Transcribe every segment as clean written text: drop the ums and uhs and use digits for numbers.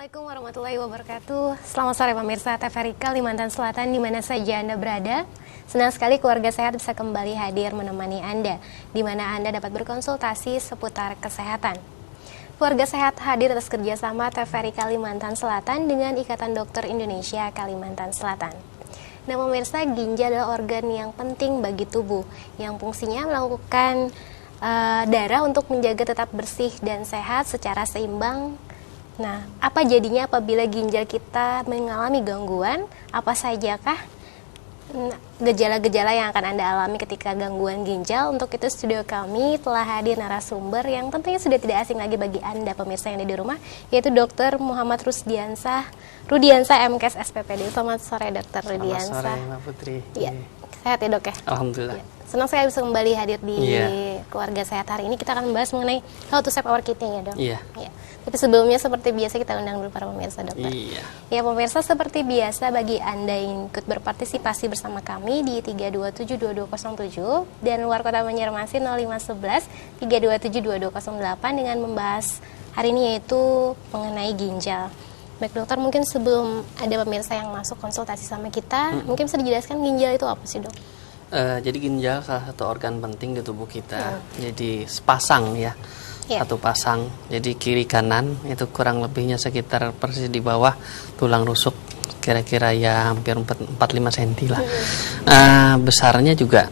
Assalamualaikum warahmatullahi wabarakatuh. Selamat sore pemirsa TVRI Kalimantan Selatan di mana saja Anda berada. Senang sekali keluarga sehat bisa kembali hadir menemani Anda, di mana Anda dapat berkonsultasi seputar kesehatan. Keluarga sehat hadir atas kerjasama TVRI Kalimantan Selatan dengan Ikatan Dokter Indonesia Kalimantan Selatan. Nah pemirsa, ginjal adalah organ yang penting bagi tubuh, yang fungsinya melakukan darah untuk menjaga tetap bersih dan sehat secara seimbang. Nah, apa jadinya apabila ginjal kita mengalami gangguan? Apa sajakah gejala-gejala yang akan Anda alami ketika gangguan ginjal? Untuk itu studio kami telah hadir narasumber yang tentunya sudah tidak asing lagi bagi Anda pemirsa yang ada di rumah, yaitu Dr. Muhammad Rudiansah MKes SPPD. Selamat sore Dr. Rudiansah. Selamat sore Mbak Putri. Ya, sehat ya dok ya? Alhamdulillah. Ya. Senang saya bisa kembali hadir di keluarga sehat. Hari ini kita akan membahas mengenai how to save our kidney ya dok. Iya. Ya. Tapi sebelumnya seperti biasa kita undang dulu para pemirsa dokter. Iya. Ya pemirsa, seperti biasa bagi Anda yang ikut berpartisipasi bersama kami di 3272207 dan luar kota Banjarmasin 0511 3272208 dengan membahas hari ini yaitu mengenai ginjal. Baik dokter, mungkin sebelum ada pemirsa yang masuk konsultasi sama kita, mungkin bisa dijelaskan ginjal itu apa sih dok? Jadi ginjal salah satu organ penting di tubuh kita. Jadi sepasang ya. Satu pasang. Jadi kiri kanan itu kurang lebihnya sekitar persis di bawah tulang rusuk. Kira-kira ya hampir 45 cm lah. Besarnya juga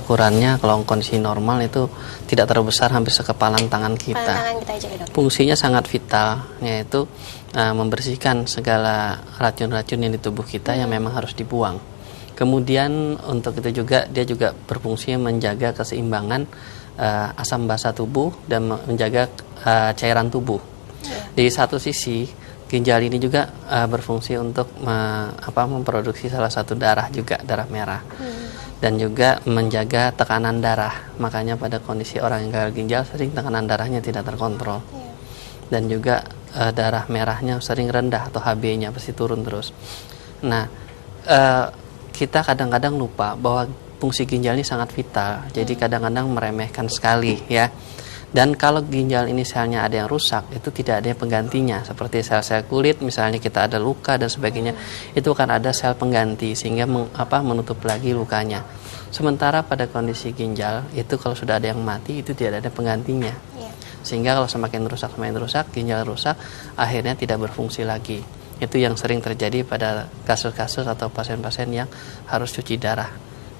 ukurannya kalau kondisi normal itu tidak terlalu besar, hampir sekepalan tangan kita. Fungsinya sangat vital, yaitu membersihkan segala racun-racun yang di tubuh kita yang memang harus dibuang. Kemudian untuk itu juga dia juga berfungsi menjaga keseimbangan asam basa tubuh dan menjaga cairan tubuh. Di satu sisi ginjal ini juga berfungsi untuk memproduksi salah satu darah juga, darah merah. Dan juga menjaga tekanan darah. Makanya pada kondisi orang yang gagal ginjal sering tekanan darahnya tidak terkontrol. Dan juga darah merahnya sering rendah atau HB-nya pasti turun terus. Nah, kita kadang-kadang lupa bahwa fungsi ginjal ini sangat vital. Jadi kadang-kadang meremehkan sekali ya. Dan kalau ginjal ini selnya ada yang rusak, itu tidak ada penggantinya. Seperti sel-sel kulit, misalnya kita ada luka dan sebagainya, itu akan ada sel pengganti sehingga menutup lagi lukanya. Sementara pada kondisi ginjal itu kalau sudah ada yang mati itu tidak ada penggantinya. Sehingga kalau semakin rusak, ginjal rusak, akhirnya tidak berfungsi lagi. Itu yang sering terjadi pada kasus-kasus atau pasien-pasien yang harus cuci darah,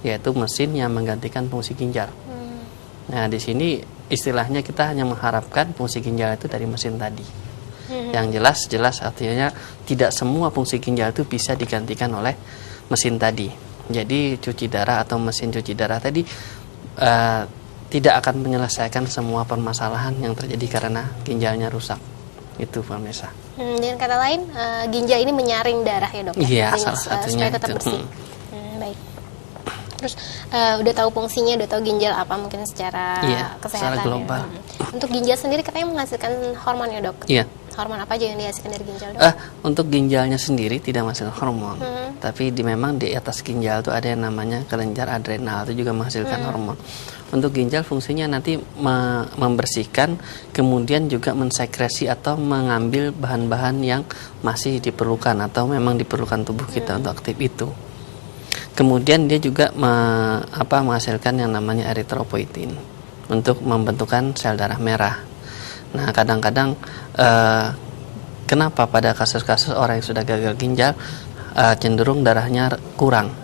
yaitu mesin yang menggantikan fungsi ginjal. Nah, di sini istilahnya kita hanya mengharapkan fungsi ginjal itu dari mesin tadi. Yang jelas artinya tidak semua fungsi ginjal itu bisa digantikan oleh mesin tadi. Jadi cuci darah atau mesin cuci darah tadi tidak akan menyelesaikan semua permasalahan yang terjadi karena ginjalnya rusak. Itu pemirsa. Dengan kata lain, ginjal ini menyaring darah ya dok? Iya, salah satunya supaya tetap bersih. Baik. Terus udah tahu fungsinya, udah tahu ginjal apa mungkin secara kesehatan. Secara global. Ya. Untuk ginjal sendiri katanya menghasilkan hormon ya dok? Iya. Hormon apa aja yang dihasilkan dari ginjal dok? Untuk ginjalnya sendiri tidak menghasilkan hormon, tapi memang di atas ginjal itu ada yang namanya kelenjar adrenal, itu juga menghasilkan hormon. Untuk ginjal fungsinya nanti membersihkan, kemudian juga mensekresi atau mengambil bahan-bahan yang masih diperlukan atau memang diperlukan tubuh kita untuk aktif itu. Kemudian dia juga menghasilkan yang namanya eritropoietin untuk membentukkan sel darah merah. Nah, kadang-kadang kenapa pada kasus-kasus orang yang sudah gagal ginjal cenderung darahnya kurang?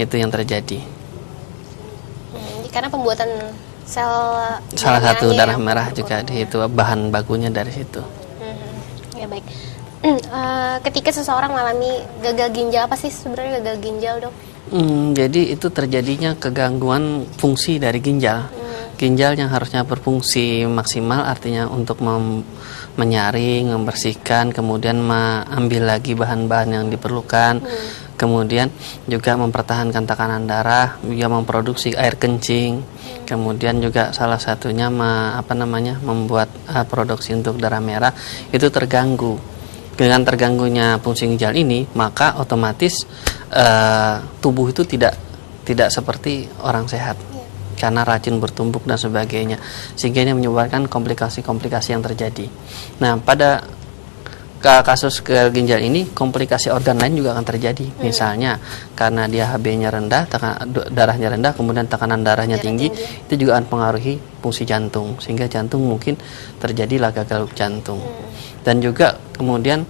Itu yang terjadi. Karena pembuatan sel salah satu darah merah juga di itu bahan bakunya dari situ. Ya baik. Ketika seseorang mengalami gagal ginjal, apa sih sebenarnya gagal ginjal dok? Jadi itu terjadinya kegangguan fungsi dari ginjal. Ginjal yang harusnya berfungsi maksimal artinya untuk menyaring, membersihkan, kemudian mengambil lagi bahan-bahan yang diperlukan. Kemudian juga mempertahankan tekanan darah, juga memproduksi air kencing. Kemudian juga salah satunya membuat produksi untuk darah merah itu terganggu. Dengan terganggunya fungsi ginjal ini, maka otomatis tubuh itu tidak seperti orang sehat. Karena racun bertumpuk dan sebagainya, sehingga ini menyebabkan komplikasi-komplikasi yang terjadi. Nah, pada kasus gagal ginjal ini komplikasi organ lain juga akan terjadi. Misalnya karena dia HB-nya rendah, darahnya rendah, kemudian tekanan darahnya tinggi, itu juga akan mempengaruhi fungsi jantung, sehingga jantung mungkin terjadilah gagal jantung. Dan juga kemudian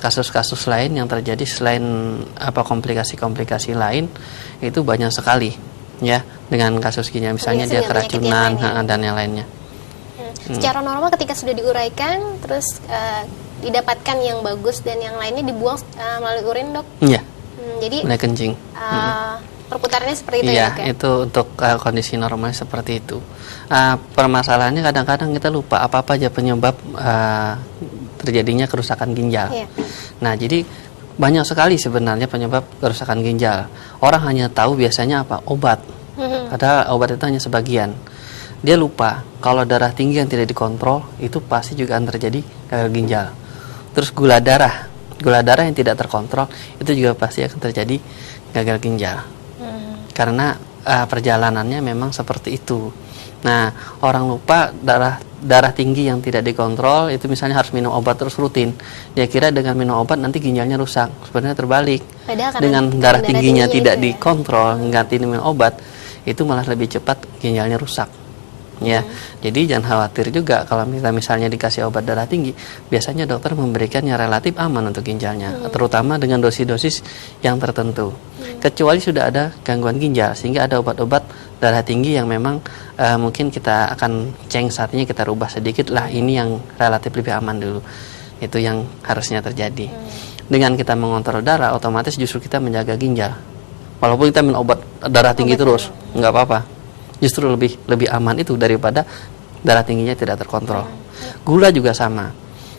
kasus-kasus lain yang terjadi selain komplikasi-komplikasi lain itu banyak sekali ya dengan kasus ginjal, misalnya dia keracunan dan yang lainnya. Secara normal ketika sudah diuraikan terus didapatkan yang bagus dan yang lainnya dibuang melalui urin, dok? Iya. Jadi mulai kencing. Perputarannya seperti itu ya, dok ya? Itu untuk kondisi normal seperti itu. Permasalahannya kadang-kadang kita lupa apa-apa aja penyebab terjadinya kerusakan ginjal. Iya. Nah, jadi banyak sekali sebenarnya penyebab kerusakan ginjal. Orang hanya tahu biasanya apa? Obat. Padahal obat itu hanya sebagian. Dia lupa kalau darah tinggi yang tidak dikontrol itu pasti juga akan terjadi gagal ginjal. Terus gula darah yang tidak terkontrol itu juga pasti akan terjadi gagal ginjal. Karena perjalanannya memang seperti itu. Nah, orang lupa darah tinggi yang tidak dikontrol itu misalnya harus minum obat terus rutin. Dia kira dengan minum obat nanti ginjalnya rusak. Sebenarnya terbalik. Dengan darah tingginya tidak dikontrol, ganti minum obat, itu malah lebih cepat ginjalnya rusak. Ya, jadi jangan khawatir juga kalau kita misalnya dikasih obat darah tinggi, biasanya dokter memberikan yang relatif aman untuk ginjalnya, terutama dengan dosis-dosis yang tertentu. Kecuali sudah ada gangguan ginjal, sehingga ada obat-obat darah tinggi yang memang mungkin kita akan saatnya kita rubah sedikit lah, ini yang relatif lebih aman dulu. Itu yang harusnya terjadi. Dengan kita mengontrol darah, otomatis justru kita menjaga ginjal. Walaupun kita minum obat darah tinggi terus, nggak apa-apa. Justru lebih aman itu daripada darah tingginya tidak terkontrol. Gula juga sama.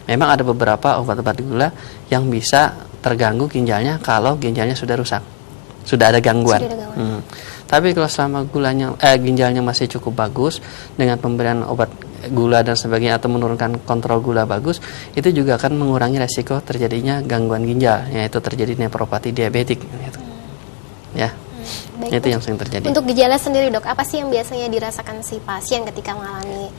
Memang ada beberapa obat-obat gula yang bisa terganggu ginjalnya kalau ginjalnya sudah rusak, sudah ada gangguan. Tapi kalau selama ginjalnya masih cukup bagus dengan pemberian obat gula dan sebagainya atau menurunkan kontrol gula bagus, itu juga akan mengurangi resiko terjadinya gangguan ginjal, yaitu terjadi nefropati diabetik. Ya. Baik, itu yang sering terjadi. Untuk gejala sendiri, dok, apa sih yang biasanya dirasakan si pasien ketika mengalami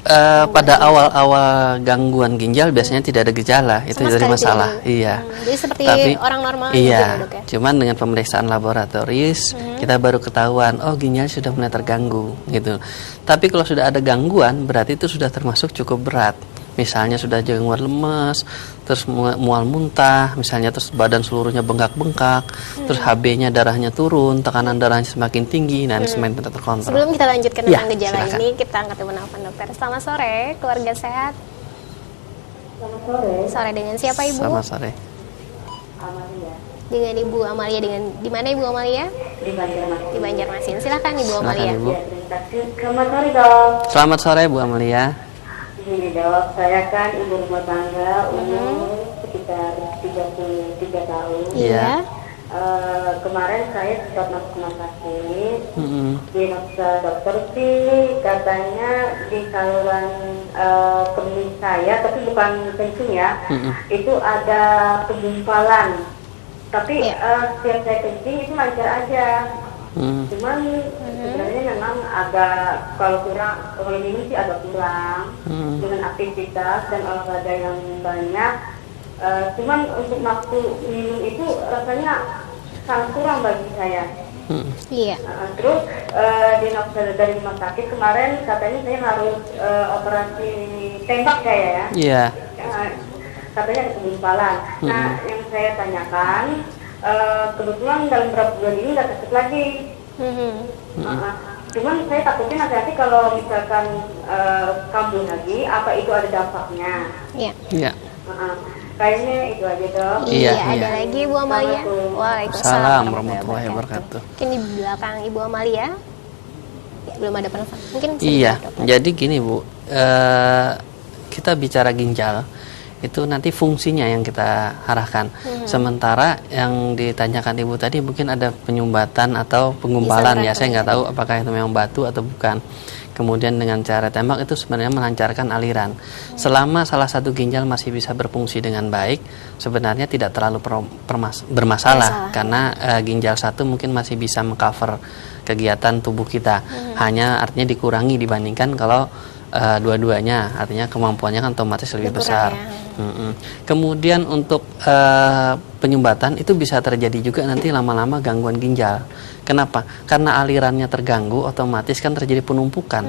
pada awal-awal gangguan ginjal biasanya tidak ada gejala, itu jadi masalah. Iya. Jadi seperti orang normal iya, gitu, dok ya. Cuman dengan pemeriksaan laboratoris kita baru ketahuan ginjal sudah mulai terganggu gitu. Tapi kalau sudah ada gangguan berarti itu sudah termasuk cukup berat. Misalnya sudah gangguan lemes, terus mual muntah, misalnya terus badan seluruhnya bengkak-bengkak, terus HB-nya darahnya turun, tekanan darahnya semakin tinggi, dan semakin tidak terkontrol. Sebelum kita lanjutkan tentang gejala silakan. ini, kita angkat telepon dokter. Selamat sore, keluarga sehat. Selamat sore. Sore, dengan siapa Ibu? Selamat sore. Amalia. Dengan Ibu Amalia, di mana Ibu Amalia? Di Banjarmasin. Di Banjarmasin. Silakan Ibu Amalia. Ibu. Ya, terima kasih. Selamat sore, dok. Selamat sore Bu Amalia. Gini, dok, saya kan ibu rumah tangga, umur sekitar 33 tahun. Iya. Kemarin saya sempat masuk rumah sakit. Di dokter sih katanya di saluran kemih saya, tapi bukan kencing ya, itu ada penggumpalan. Tapi setiap saya kencing itu lancar aja. Cuman sebenarnya memang agak kalau minum sih agak kurang dengan aktivitas dan olahraga yang banyak. Cuman untuk waktu minum itu rasanya sangat kurang bagi saya. Iya. Terus dari rumah sakit kemarin katanya saya harus operasi tembak ya. Iya. Katanya ada penggumpalan. Nah, yang saya tanyakan, kebetulan dalam beberapa bulan ini nggak sakit lagi. Cuman saya takutnya nanti kalau misalkan kambuh lagi, apa itu ada dampaknya? Iya. Iya. Kayaknya itu aja, dok. Iya, ada lagi Ibu Amalia. Waalaikumsalam warahmatullahi wabarakatuh. Mungkin di belakang Ibu Amalia belum ada penelpon. Mungkin bisa Iya. dijawab, Dok. Jadi gini Bu, kita bicara ginjal itu nanti fungsinya yang kita arahkan. Sementara yang ditanyakan Ibu tadi mungkin ada penyumbatan atau penggumpalan ya. Saya nggak tahu apakah itu memang batu atau bukan. Kemudian dengan cara tembak itu sebenarnya melancarkan aliran. Selama salah satu ginjal masih bisa berfungsi dengan baik, sebenarnya tidak terlalu bermasalah. Karena ginjal satu mungkin masih bisa mengcover kegiatan tubuh kita. Hanya artinya dikurangi dibandingkan kalau dua-duanya, artinya kemampuannya kan otomatis lebih besar. Ya. Kemudian untuk penyumbatan itu bisa terjadi juga nanti lama-lama gangguan ginjal. Kenapa? Karena alirannya terganggu, otomatis kan terjadi penumpukan.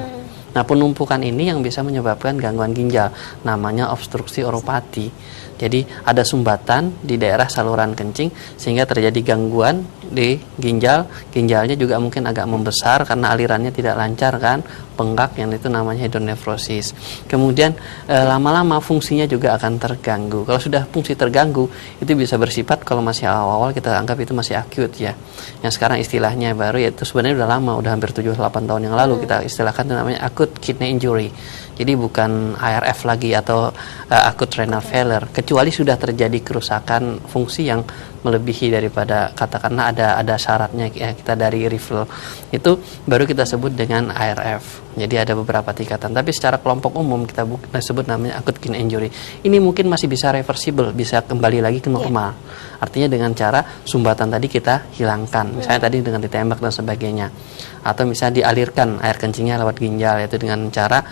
Nah, penumpukan ini yang bisa menyebabkan gangguan ginjal, namanya obstruksi oropati. Jadi ada sumbatan di daerah saluran kencing sehingga terjadi gangguan di ginjal. Ginjalnya juga mungkin agak membesar karena alirannya tidak lancar kan, bengkak, yang itu namanya hidronefrosis. Kemudian lama-lama fungsinya juga akan terganggu. Kalau sudah fungsi terganggu itu bisa bersifat, kalau masih awal-awal kita anggap itu masih akut ya. Yang sekarang istilahnya baru, yaitu sebenarnya udah lama, udah hampir 7-8 tahun yang lalu kita istilahkan, itu namanya acute kidney injury. Jadi bukan ARF lagi atau acute renal failure, kecuali sudah terjadi kerusakan fungsi yang melebihi daripada, katakanlah ada syaratnya ya, kita dari refill itu baru kita sebut dengan ARF. Jadi ada beberapa tingkatan, tapi secara kelompok umum kita sebut namanya acute kidney injury. Ini mungkin masih bisa reversible, bisa kembali lagi ke normal. Artinya dengan cara sumbatan tadi kita hilangkan, misalnya tadi dengan ditembak dan sebagainya, atau misalnya dialirkan air kencingnya lewat ginjal, yaitu dengan cara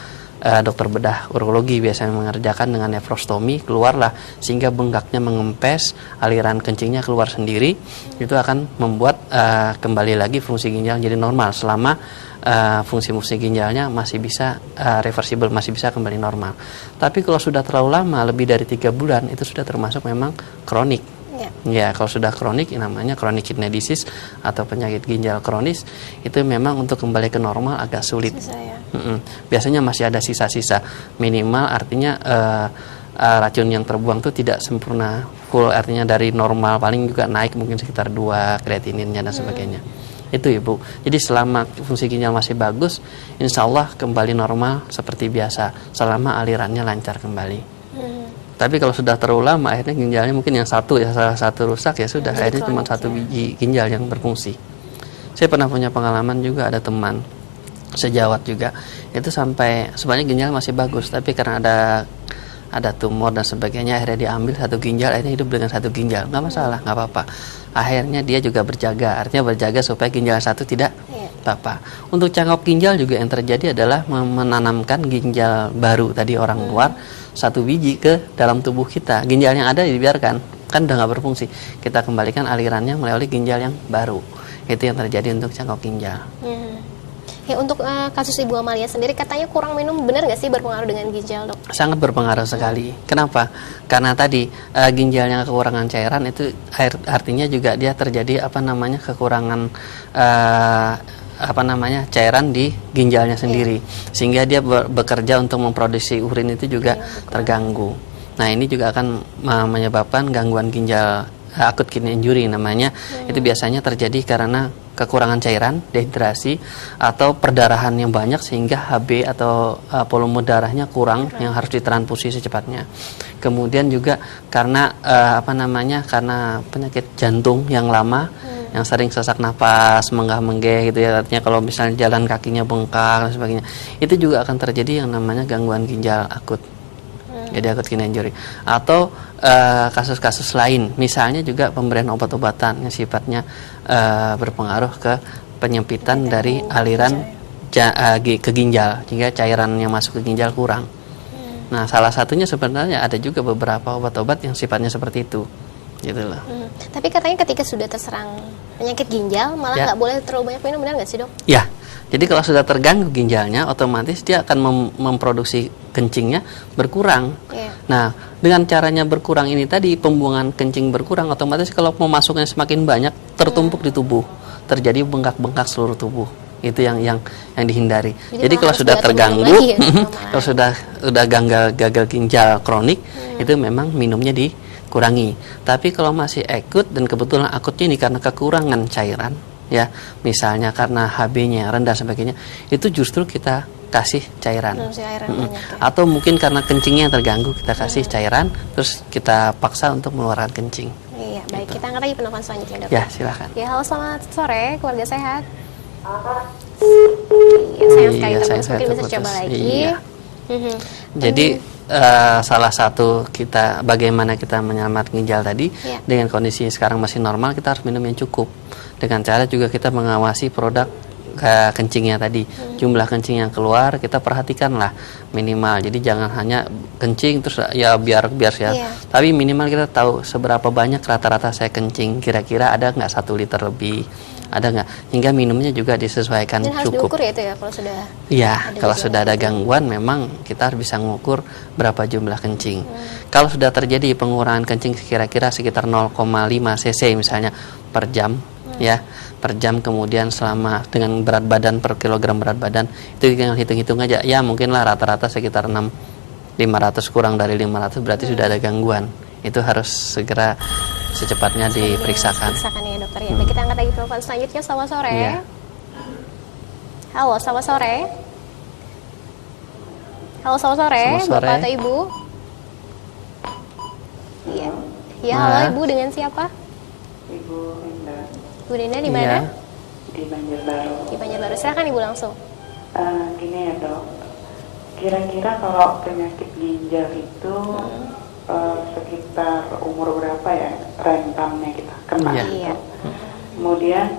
dokter bedah urologi biasanya mengerjakan dengan nefrostomi, keluarlah sehingga bengkaknya mengempes, aliran kencingnya keluar sendiri. Itu akan membuat kembali lagi fungsi ginjal jadi normal selama fungsi-fungsi ginjalnya masih bisa reversible, masih bisa kembali normal. Tapi kalau sudah terlalu lama, lebih dari 3 bulan, itu sudah termasuk memang kronik. Ya, kalau sudah kronik, namanya chronic kidney disease atau penyakit ginjal kronis, itu memang untuk kembali ke normal agak sulit. Biasanya masih ada sisa-sisa minimal, artinya racun yang terbuang itu tidak sempurna full, artinya dari normal paling juga naik mungkin sekitar 2 kreatininnya dan sebagainya. Itu Ibu. Jadi selama fungsi ginjal masih bagus, insya Allah kembali normal seperti biasa selama alirannya lancar kembali. Tapi kalau sudah terlalu lama, akhirnya ginjalnya mungkin yang satu ya, salah satu rusak ya sudah, akhirnya cuma satu biji ginjal yang berfungsi. Saya pernah punya pengalaman juga, ada teman sejawat juga, itu sampai sebenarnya ginjal masih bagus, tapi karena ada tumor dan sebagainya, akhirnya diambil satu ginjal, akhirnya hidup dengan satu ginjal, nggak masalah, nggak apa-apa. Akhirnya dia juga berjaga, artinya berjaga supaya ginjal satu tidak apa-apa. Untuk cangkok ginjal juga yang terjadi adalah menanamkan ginjal baru tadi orang luar, satu biji ke dalam tubuh kita. Ginjal yang ada dibiarkan, kan udah nggak berfungsi. Kita kembalikan alirannya melalui ginjal yang baru. Itu yang terjadi untuk cangkok ginjal. Ya, untuk kasus Ibu Amalia sendiri katanya kurang minum, benar nggak sih berpengaruh dengan ginjal, Dok? Sangat berpengaruh sekali. Kenapa? Karena tadi ginjalnya kekurangan cairan, itu artinya juga dia terjadi kekurangan cairan di ginjalnya sendiri, sehingga dia bekerja untuk memproduksi urin itu juga terganggu. Nah, ini juga akan menyebabkan gangguan ginjal, acute kidney injury namanya. Itu biasanya terjadi karena kekurangan cairan, dehidrasi, atau perdarahan yang banyak sehingga HB atau volume darahnya kurang yang harus ditransfusi secepatnya. Kemudian juga karena karena penyakit jantung yang lama, yang sering sesak napas, menggah-menggeh gitu ya, artinya kalau misalnya jalan kakinya bengkak dan sebagainya, itu juga akan terjadi yang namanya gangguan ginjal akut. Jadi acute kidney injury. Atau kasus-kasus lain, misalnya juga pemberian obat-obatan yang sifatnya berpengaruh ke penyempitan dari aliran ke ginjal, sehingga cairan yang masuk ke ginjal kurang. Nah, salah satunya sebenarnya ada juga beberapa obat-obat yang sifatnya seperti itu. Gitu loh. Tapi katanya ketika sudah terserang penyakit ginjal malah nggak boleh terlalu banyak minum, benar nggak sih, Dok? Ya, jadi kalau sudah terganggu ginjalnya, otomatis dia akan memproduksi kencingnya berkurang. Nah, dengan caranya berkurang ini tadi, pembuangan kencing berkurang, otomatis kalau memasuknya semakin banyak, tertumpuk di tubuh, terjadi bengkak-bengkak seluruh tubuh. Itu yang dihindari. Jadi kalau sudah terganggu, kalau sudah gagal ginjal kronik, itu memang minumnya dikurangi. Tapi kalau masih akut, dan kebetulan akutnya ini karena kekurangan cairan, ya, misalnya karena HB-nya rendah sebagainya, itu justru kita kasih cairan. Atau mungkin karena kencingnya yang terganggu, kita kasih cairan, terus kita paksa untuk mengeluarkan kencing. Iya, baik. Kita angkat lagi penelpon selanjutnya, Dok. Ya, silakan. Ya, halo, selamat sore, keluarga sehat. Iya, sayang sekali terputus. Mungkin bisa coba lagi. Iya. Jadi salah satu kita bagaimana kita menyelamatkan ginjal tadi, dengan kondisi sekarang masih normal, kita harus minum yang cukup. Dengan cara juga kita mengawasi produk kencingnya tadi, jumlah kencing yang keluar kita perhatikanlah minimal. Jadi jangan hanya kencing terus ya biar ya. Tapi minimal kita tahu seberapa banyak rata-rata saya kencing. Kira-kira ada nggak 1 liter lebih, ada nggak? Hingga minumnya juga disesuaikan. Dan harus cukup. diukur ya itu ya kalau sudah. Iya, kalau sudah ada gangguan memang kita harus bisa mengukur berapa jumlah kencing. Kalau sudah terjadi pengurangan kencing kira-kira sekitar 0,5 cc misalnya per jam, ya per jam, kemudian selama dengan berat badan per kilogram berat badan itu tinggal hitung-hitung aja. Ya mungkinlah rata-rata sekitar 500 kurang dari 500 berarti sudah ada gangguan. Itu harus segera secepatnya diperiksakan. Periksakan ya dokter ya. Baik, kita angkat lagi telepon selanjutnya. Selamat sore. Iya. Halo, selamat sore. Halo, selamat sore. Selamat sore. Bapak atau Ibu? Iya. Ya, halo Ibu, dengan siapa? Ibu Indah. Ibu Dinda di mana? Iya. Di Banjarbaru. Di Banjarbaru. Silakan Ibu langsung. Gini ya dok, kira-kira kalau penyakit ginjal itu sekitar umur berapa ya rentannya kita kena? Iya. Kemudian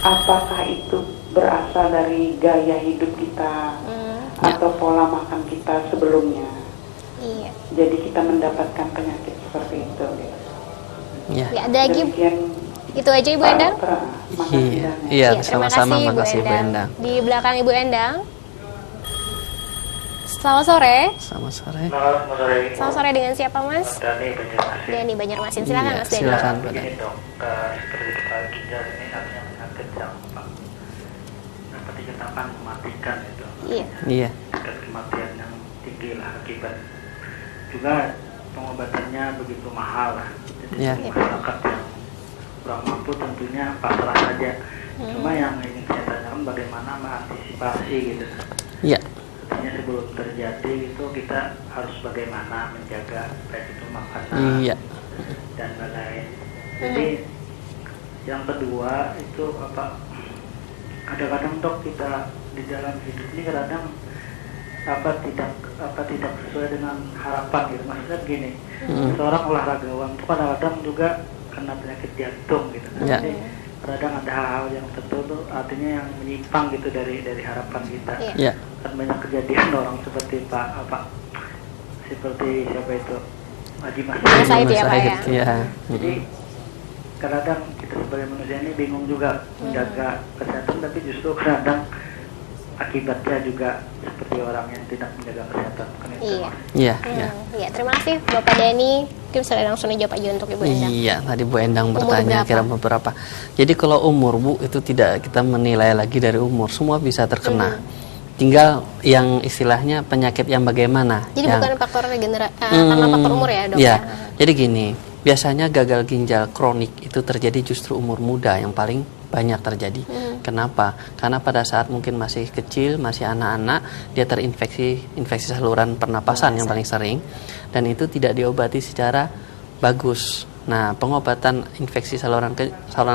apakah itu berasal dari gaya hidup kita atau pola makan kita sebelumnya? Iya. Jadi kita mendapatkan penyakit seperti itu. Gitu. Ya. Ya, ada lagi. Demikian, itu aja Ibu Endang. makasih. Iya, terima sama-sama, kasih makasih Bu Endang. Di belakang Ibu Endang. Selamat sore. Selamat sore. Selamat sore. Selamat sore, dengan siapa Mas? Dani Banjarmasin. Dani Banjarmasin. Silakan Iya, Mas Dani. silakan. Begini dok, seperti kita ginjal ini artinya penyakit yang dapat dikatakan mematikan itu. Iya. Iya. Dan kematian yang tinggi lah akibat. Juga pengobatannya begitu mahal lah. Jadi Iya. masyarakat yang kurang mampu tentunya pasrah saja. Cuma yang ingin saya tanyakan bagaimana mengantisipasi gitu. Iya. Artinya sebelum terjadi itu kita harus bagaimana menjaga baik itu makanan Iya. dan lain-lain. Jadi yang kedua itu kadang-kadang dok kita di dalam hidup ini kadang tidak sesuai dengan harapan gitu. Maksudnya begini, seorang olahragawan itu kadang-kadang juga kena penyakit jantung gitu. Ya. Jadi kadang ada hal-hal yang tertentu artinya yang menyimpang gitu dari harapan kita. Iya. Kan banyak kejadian orang seperti seperti siapa itu Haji Mas Said ya, Pak, ya. Iya. Jadi kadang kita sebagai manusia ini bingung juga menjaga kesehatan, tapi justru kadang akibatnya juga seperti orang yang tidak menjaga kesehatan. Kan itu. Iya. Iya. Iya. Iya, terima kasih Bapak Dani. Mungkin bisa langsung dijawab aja untuk Ibu Endang. Iya, tadi Bu Endang Umur bertanya berapa? kira beberapa. Jadi kalau umur Bu itu tidak kita menilai lagi dari umur, semua bisa terkena. Tinggal yang istilahnya penyakit yang bagaimana. Jadi yang, bukan faktor karena faktor umur ya dok? Iya. Jadi gini, biasanya gagal ginjal kronik itu terjadi justru umur muda yang paling banyak terjadi. Kenapa? Karena pada saat mungkin masih kecil, masih anak-anak, dia terinfeksi saluran pernapasan yang paling sering, dan itu tidak diobati secara bagus. Nah, pengobatan infeksi saluran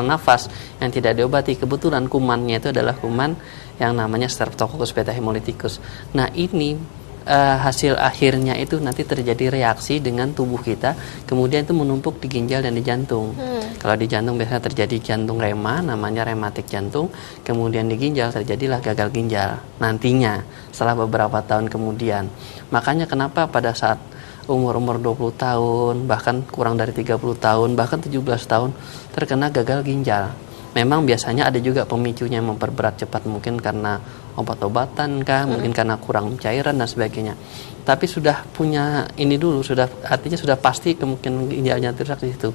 nafas yang tidak diobati, kebetulan kumannya itu adalah kuman yang namanya Streptococcus beta hemolyticus. Nah, ini hasil akhirnya itu nanti terjadi reaksi dengan tubuh kita, kemudian itu menumpuk di ginjal dan di jantung. Kalau di jantung biasanya terjadi jantung rema, namanya rematik jantung, kemudian di ginjal terjadilah gagal ginjal nantinya setelah beberapa tahun kemudian. Makanya kenapa pada saat umur-umur 20 tahun, bahkan kurang dari 30 tahun, bahkan 17 tahun terkena gagal ginjal. Memang biasanya ada juga pemicunya yang memperberat cepat, mungkin karena obat-obatan kah, mungkin karena kurang cairan dan sebagainya. Tapi sudah punya ini dulu, artinya sudah pasti kemungkinan ginjalnya rusak di situ.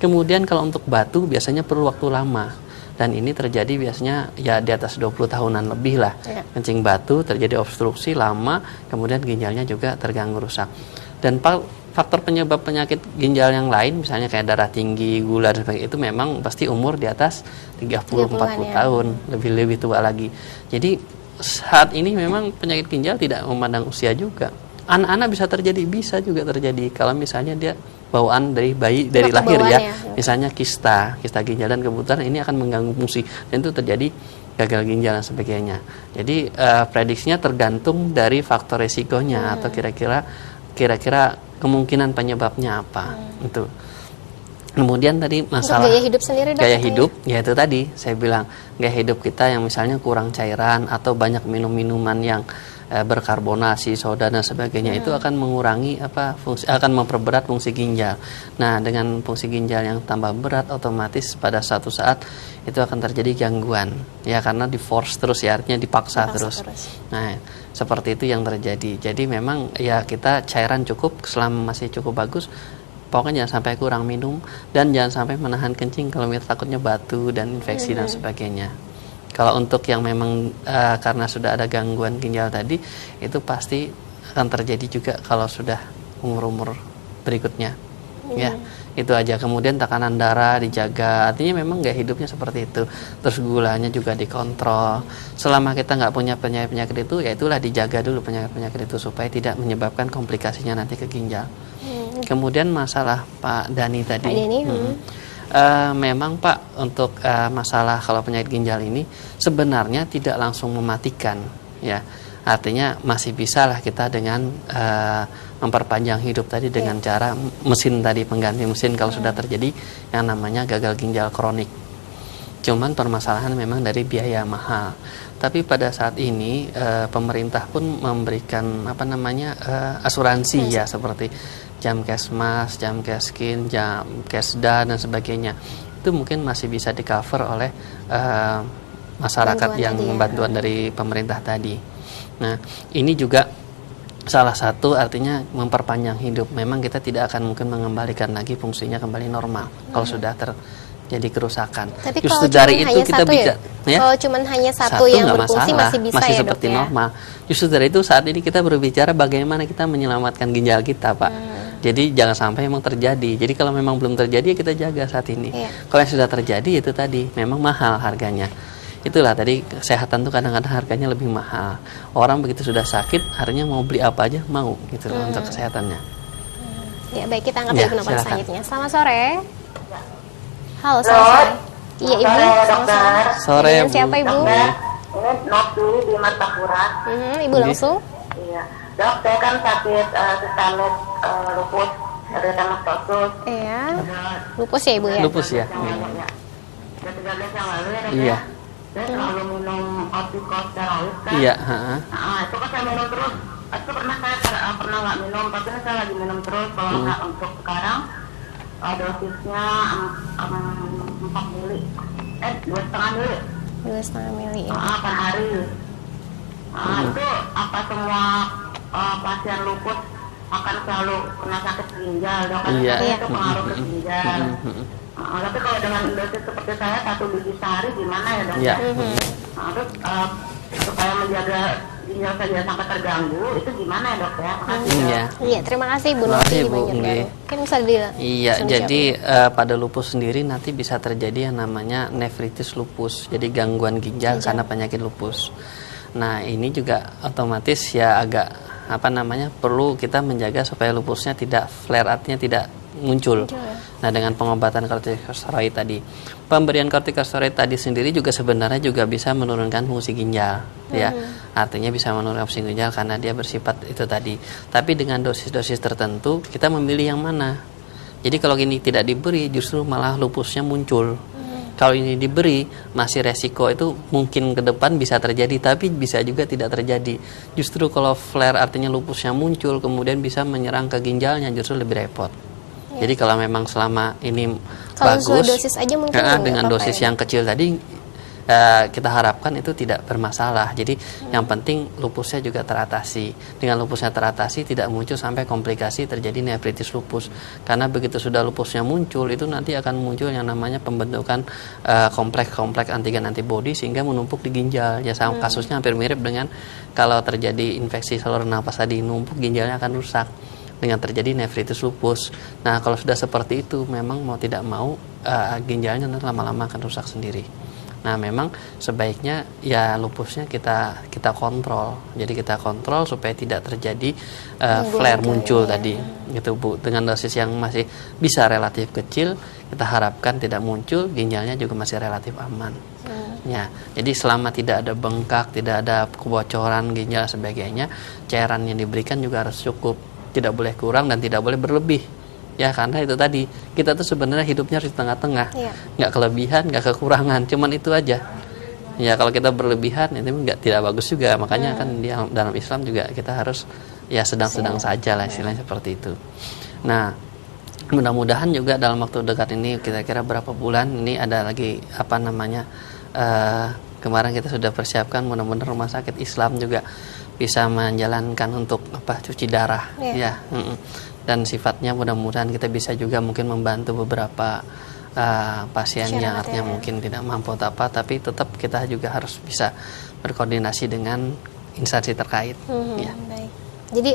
Kemudian kalau untuk batu biasanya perlu waktu lama. Dan ini terjadi biasanya ya di atas 20 tahunan lebih lah. Kencing batu, terjadi obstruksi lama, kemudian ginjalnya juga terganggu rusak. Dan faktor penyebab penyakit ginjal yang lain, misalnya kayak darah tinggi, gula dan sebagainya, itu memang pasti umur di atas 30-40 tahun, lebih tua lagi. Jadi saat ini memang penyakit ginjal tidak memandang usia juga. Anak-anak bisa juga terjadi kalau misalnya dia bawaan dari bayi, dari lahir ya. Misalnya kista ginjal, dan kebetulan ini akan mengganggu fungsi, dan itu terjadi gagal ginjal dan sebagainya. Jadi prediksinya tergantung dari faktor resikonya atau kira-kira kemungkinan penyebabnya apa itu. Kemudian tadi masalah gaya hidup sendiri, Dok, gaya katanya. hidup, ya itu tadi saya bilang gaya hidup kita yang misalnya kurang cairan atau banyak minum minuman yang berkarbonasi, soda dan sebagainya, itu akan mengurangi akan memperberat fungsi ginjal. Nah, dengan fungsi ginjal yang tambah berat, otomatis pada suatu saat itu akan terjadi gangguan, ya, karena di force terus, ya, artinya dipaksa terus. Nah, seperti itu yang terjadi. Jadi memang ya kita cairan cukup, selama masih cukup bagus. Pokoknya jangan sampai kurang minum dan jangan sampai menahan kencing kalau takutnya batu dan infeksi dan sebagainya. Kalau untuk yang memang karena sudah ada gangguan ginjal tadi, itu pasti akan terjadi juga kalau sudah umur-umur berikutnya. Ya, itu aja. Kemudian tekanan darah dijaga, artinya memang gaya hidupnya seperti itu. Terus gulanya juga dikontrol. Selama kita nggak punya penyakit-penyakit itu, ya itulah dijaga dulu penyakit-penyakit itu supaya tidak menyebabkan komplikasinya nanti ke ginjal. Kemudian masalah Pak Dani tadi. Memang Pak, untuk masalah kalau penyakit ginjal ini sebenarnya tidak langsung mematikan, ya. Artinya masih bisa lah kita dengan memperpanjang hidup tadi dengan cara mesin tadi, pengganti mesin kalau sudah terjadi yang namanya gagal ginjal kronik. Cuman permasalahan memang dari biaya mahal. Tapi pada saat ini pemerintah pun memberikan asuransi, ya, seperti Jamkesmas, Jamkeskin, Jamkesda dan sebagainya. Itu mungkin masih bisa di-cover oleh masyarakat yang bantuan dari pemerintah tadi. Nah, ini juga salah satu artinya memperpanjang hidup. Memang kita tidak akan mungkin mengembalikan lagi fungsinya kembali normal kalau sudah terjadi kerusakan. Tapi justru kalau dari cuman itu hanya kita satu, bisa, ya? Kalau cuma hanya satu yang nggak berfungsi masalah, masih bisa, masih ya, seperti Dok, ya? normal. Justru dari itu saat ini kita berbicara bagaimana kita menyelamatkan ginjal kita, Pak. Jadi jangan sampai memang terjadi. Jadi kalau memang belum terjadi, ya kita jaga saat ini. Kalau yang sudah terjadi, itu tadi memang mahal harganya. Itulah tadi, kesehatan tuh kadang-kadang harganya lebih mahal. Orang begitu sudah sakit, artinya mau beli apa aja mau gitu loh untuk kesehatannya. Ya, baik, kita angkat Ya, penelpon silakan. selanjutnya. Selamat sore. Halo, selamat sore. Iya, Ibu. Selamat sore. Sore, Dengan Bu. siapa, Ibu? Ini Novi di Martapura. Ibu langsung. Iya, Dok, saya kan sakit sistemik lupus, erythematosus. Iya. Lupus ya, Ibu, ya? Lupus, ya. Udah 13 yang lalu ya, Dok. Iya. Saya selalu minum corticosteroid kan. Iya, Nah, itu kan saya minum terus. Itu pernah pernah nggak minum, tapi saya lagi minum terus. Kalau nggak untuk sekarang dosisnya 4 mili, 2,5 mili. 2,5 mili, ya. Per hari. Itu apa semua pasien lupus akan selalu kena sakit ginjal, Dok? Kan Iya. itu pengaruh ke ginjal. Tapi kalau dengan dosis seperti saya 1 biji sehari gimana ya, Dok? Iya. Terus supaya menjaga ginjal saya sampai terganggu itu gimana ya, Dok, ya? Makasih, Dok. Iya. Iya, terima kasih Bu Terima Novi kasih, di Bu. Banjarbaru. Nggih. Mungkin bisa di Iya, langsung jadi dijawab. pada lupus sendiri nanti bisa terjadi yang namanya nefritis lupus. Jadi gangguan ginjal karena penyakit lupus. Nah, ini juga otomatis ya agak perlu kita menjaga supaya lupusnya tidak flare, artinya tidak muncul. Nah, dengan pengobatan kortikosteroid tadi, pemberian kortikosteroid tadi sendiri juga sebenarnya juga bisa menurunkan fungsi ginjal, ya. Artinya bisa menurunkan fungsi ginjal karena dia bersifat itu tadi. Tapi dengan dosis-dosis tertentu kita memilih yang mana. Jadi kalau ini tidak diberi, justru malah lupusnya muncul. Kalau ini diberi, masih resiko itu mungkin ke depan bisa terjadi, tapi bisa juga tidak terjadi. Justru kalau flare artinya lupusnya muncul, kemudian bisa menyerang ke ginjalnya, justru lebih repot. Jadi kalau memang selama ini Kalau bagus, dosis aja mungkin dengan nggak dosis apa-apa, yang kecil tadi, kita harapkan itu tidak bermasalah. Jadi yang penting lupusnya juga teratasi. Dengan lupusnya teratasi tidak muncul sampai komplikasi terjadi nefritis lupus. Karena begitu sudah lupusnya muncul, itu nanti akan muncul yang namanya pembentukan kompleks antigen antibodi sehingga menumpuk di ginjal. Ya, sama kasusnya hampir mirip dengan kalau terjadi infeksi saluran nafas tadi, numpuk ginjalnya akan rusak dengan terjadi nefritis lupus. Nah, kalau sudah seperti itu memang mau tidak mau ginjalnya nanti lama-lama akan rusak sendiri. Nah, memang sebaiknya ya lupusnya kita kontrol. Jadi kita kontrol supaya tidak terjadi flare muncul tadi, gitu Bu. Dengan dosis yang masih bisa relatif kecil, kita harapkan tidak muncul, ginjalnya juga masih relatif aman. Ya, jadi selama tidak ada bengkak, tidak ada kebocoran ginjal sebagainya, cairan yang diberikan juga harus cukup, tidak boleh kurang dan tidak boleh berlebih. Ya karena itu tadi kita tuh sebenarnya hidupnya harus di tengah-tengah, nggak kelebihan, nggak kekurangan, cuman itu aja. Ya kalau kita berlebihan itu tidak bagus juga. Makanya kan di dalam Islam juga kita harus ya sedang-sedang saja lah istilahnya seperti itu. Nah mudah-mudahan juga dalam waktu dekat ini kira-kira berapa bulan ini ada lagi kemarin kita sudah persiapkan mudah-mudahan rumah sakit Islam juga bisa menjalankan untuk cuci darah ya. Dan sifatnya mudah-mudahan kita bisa juga mungkin membantu beberapa pasien yang artinya mungkin tidak mampu atau apa, tapi tetap kita juga harus bisa berkoordinasi dengan instansi terkait. Ya. Baik. Jadi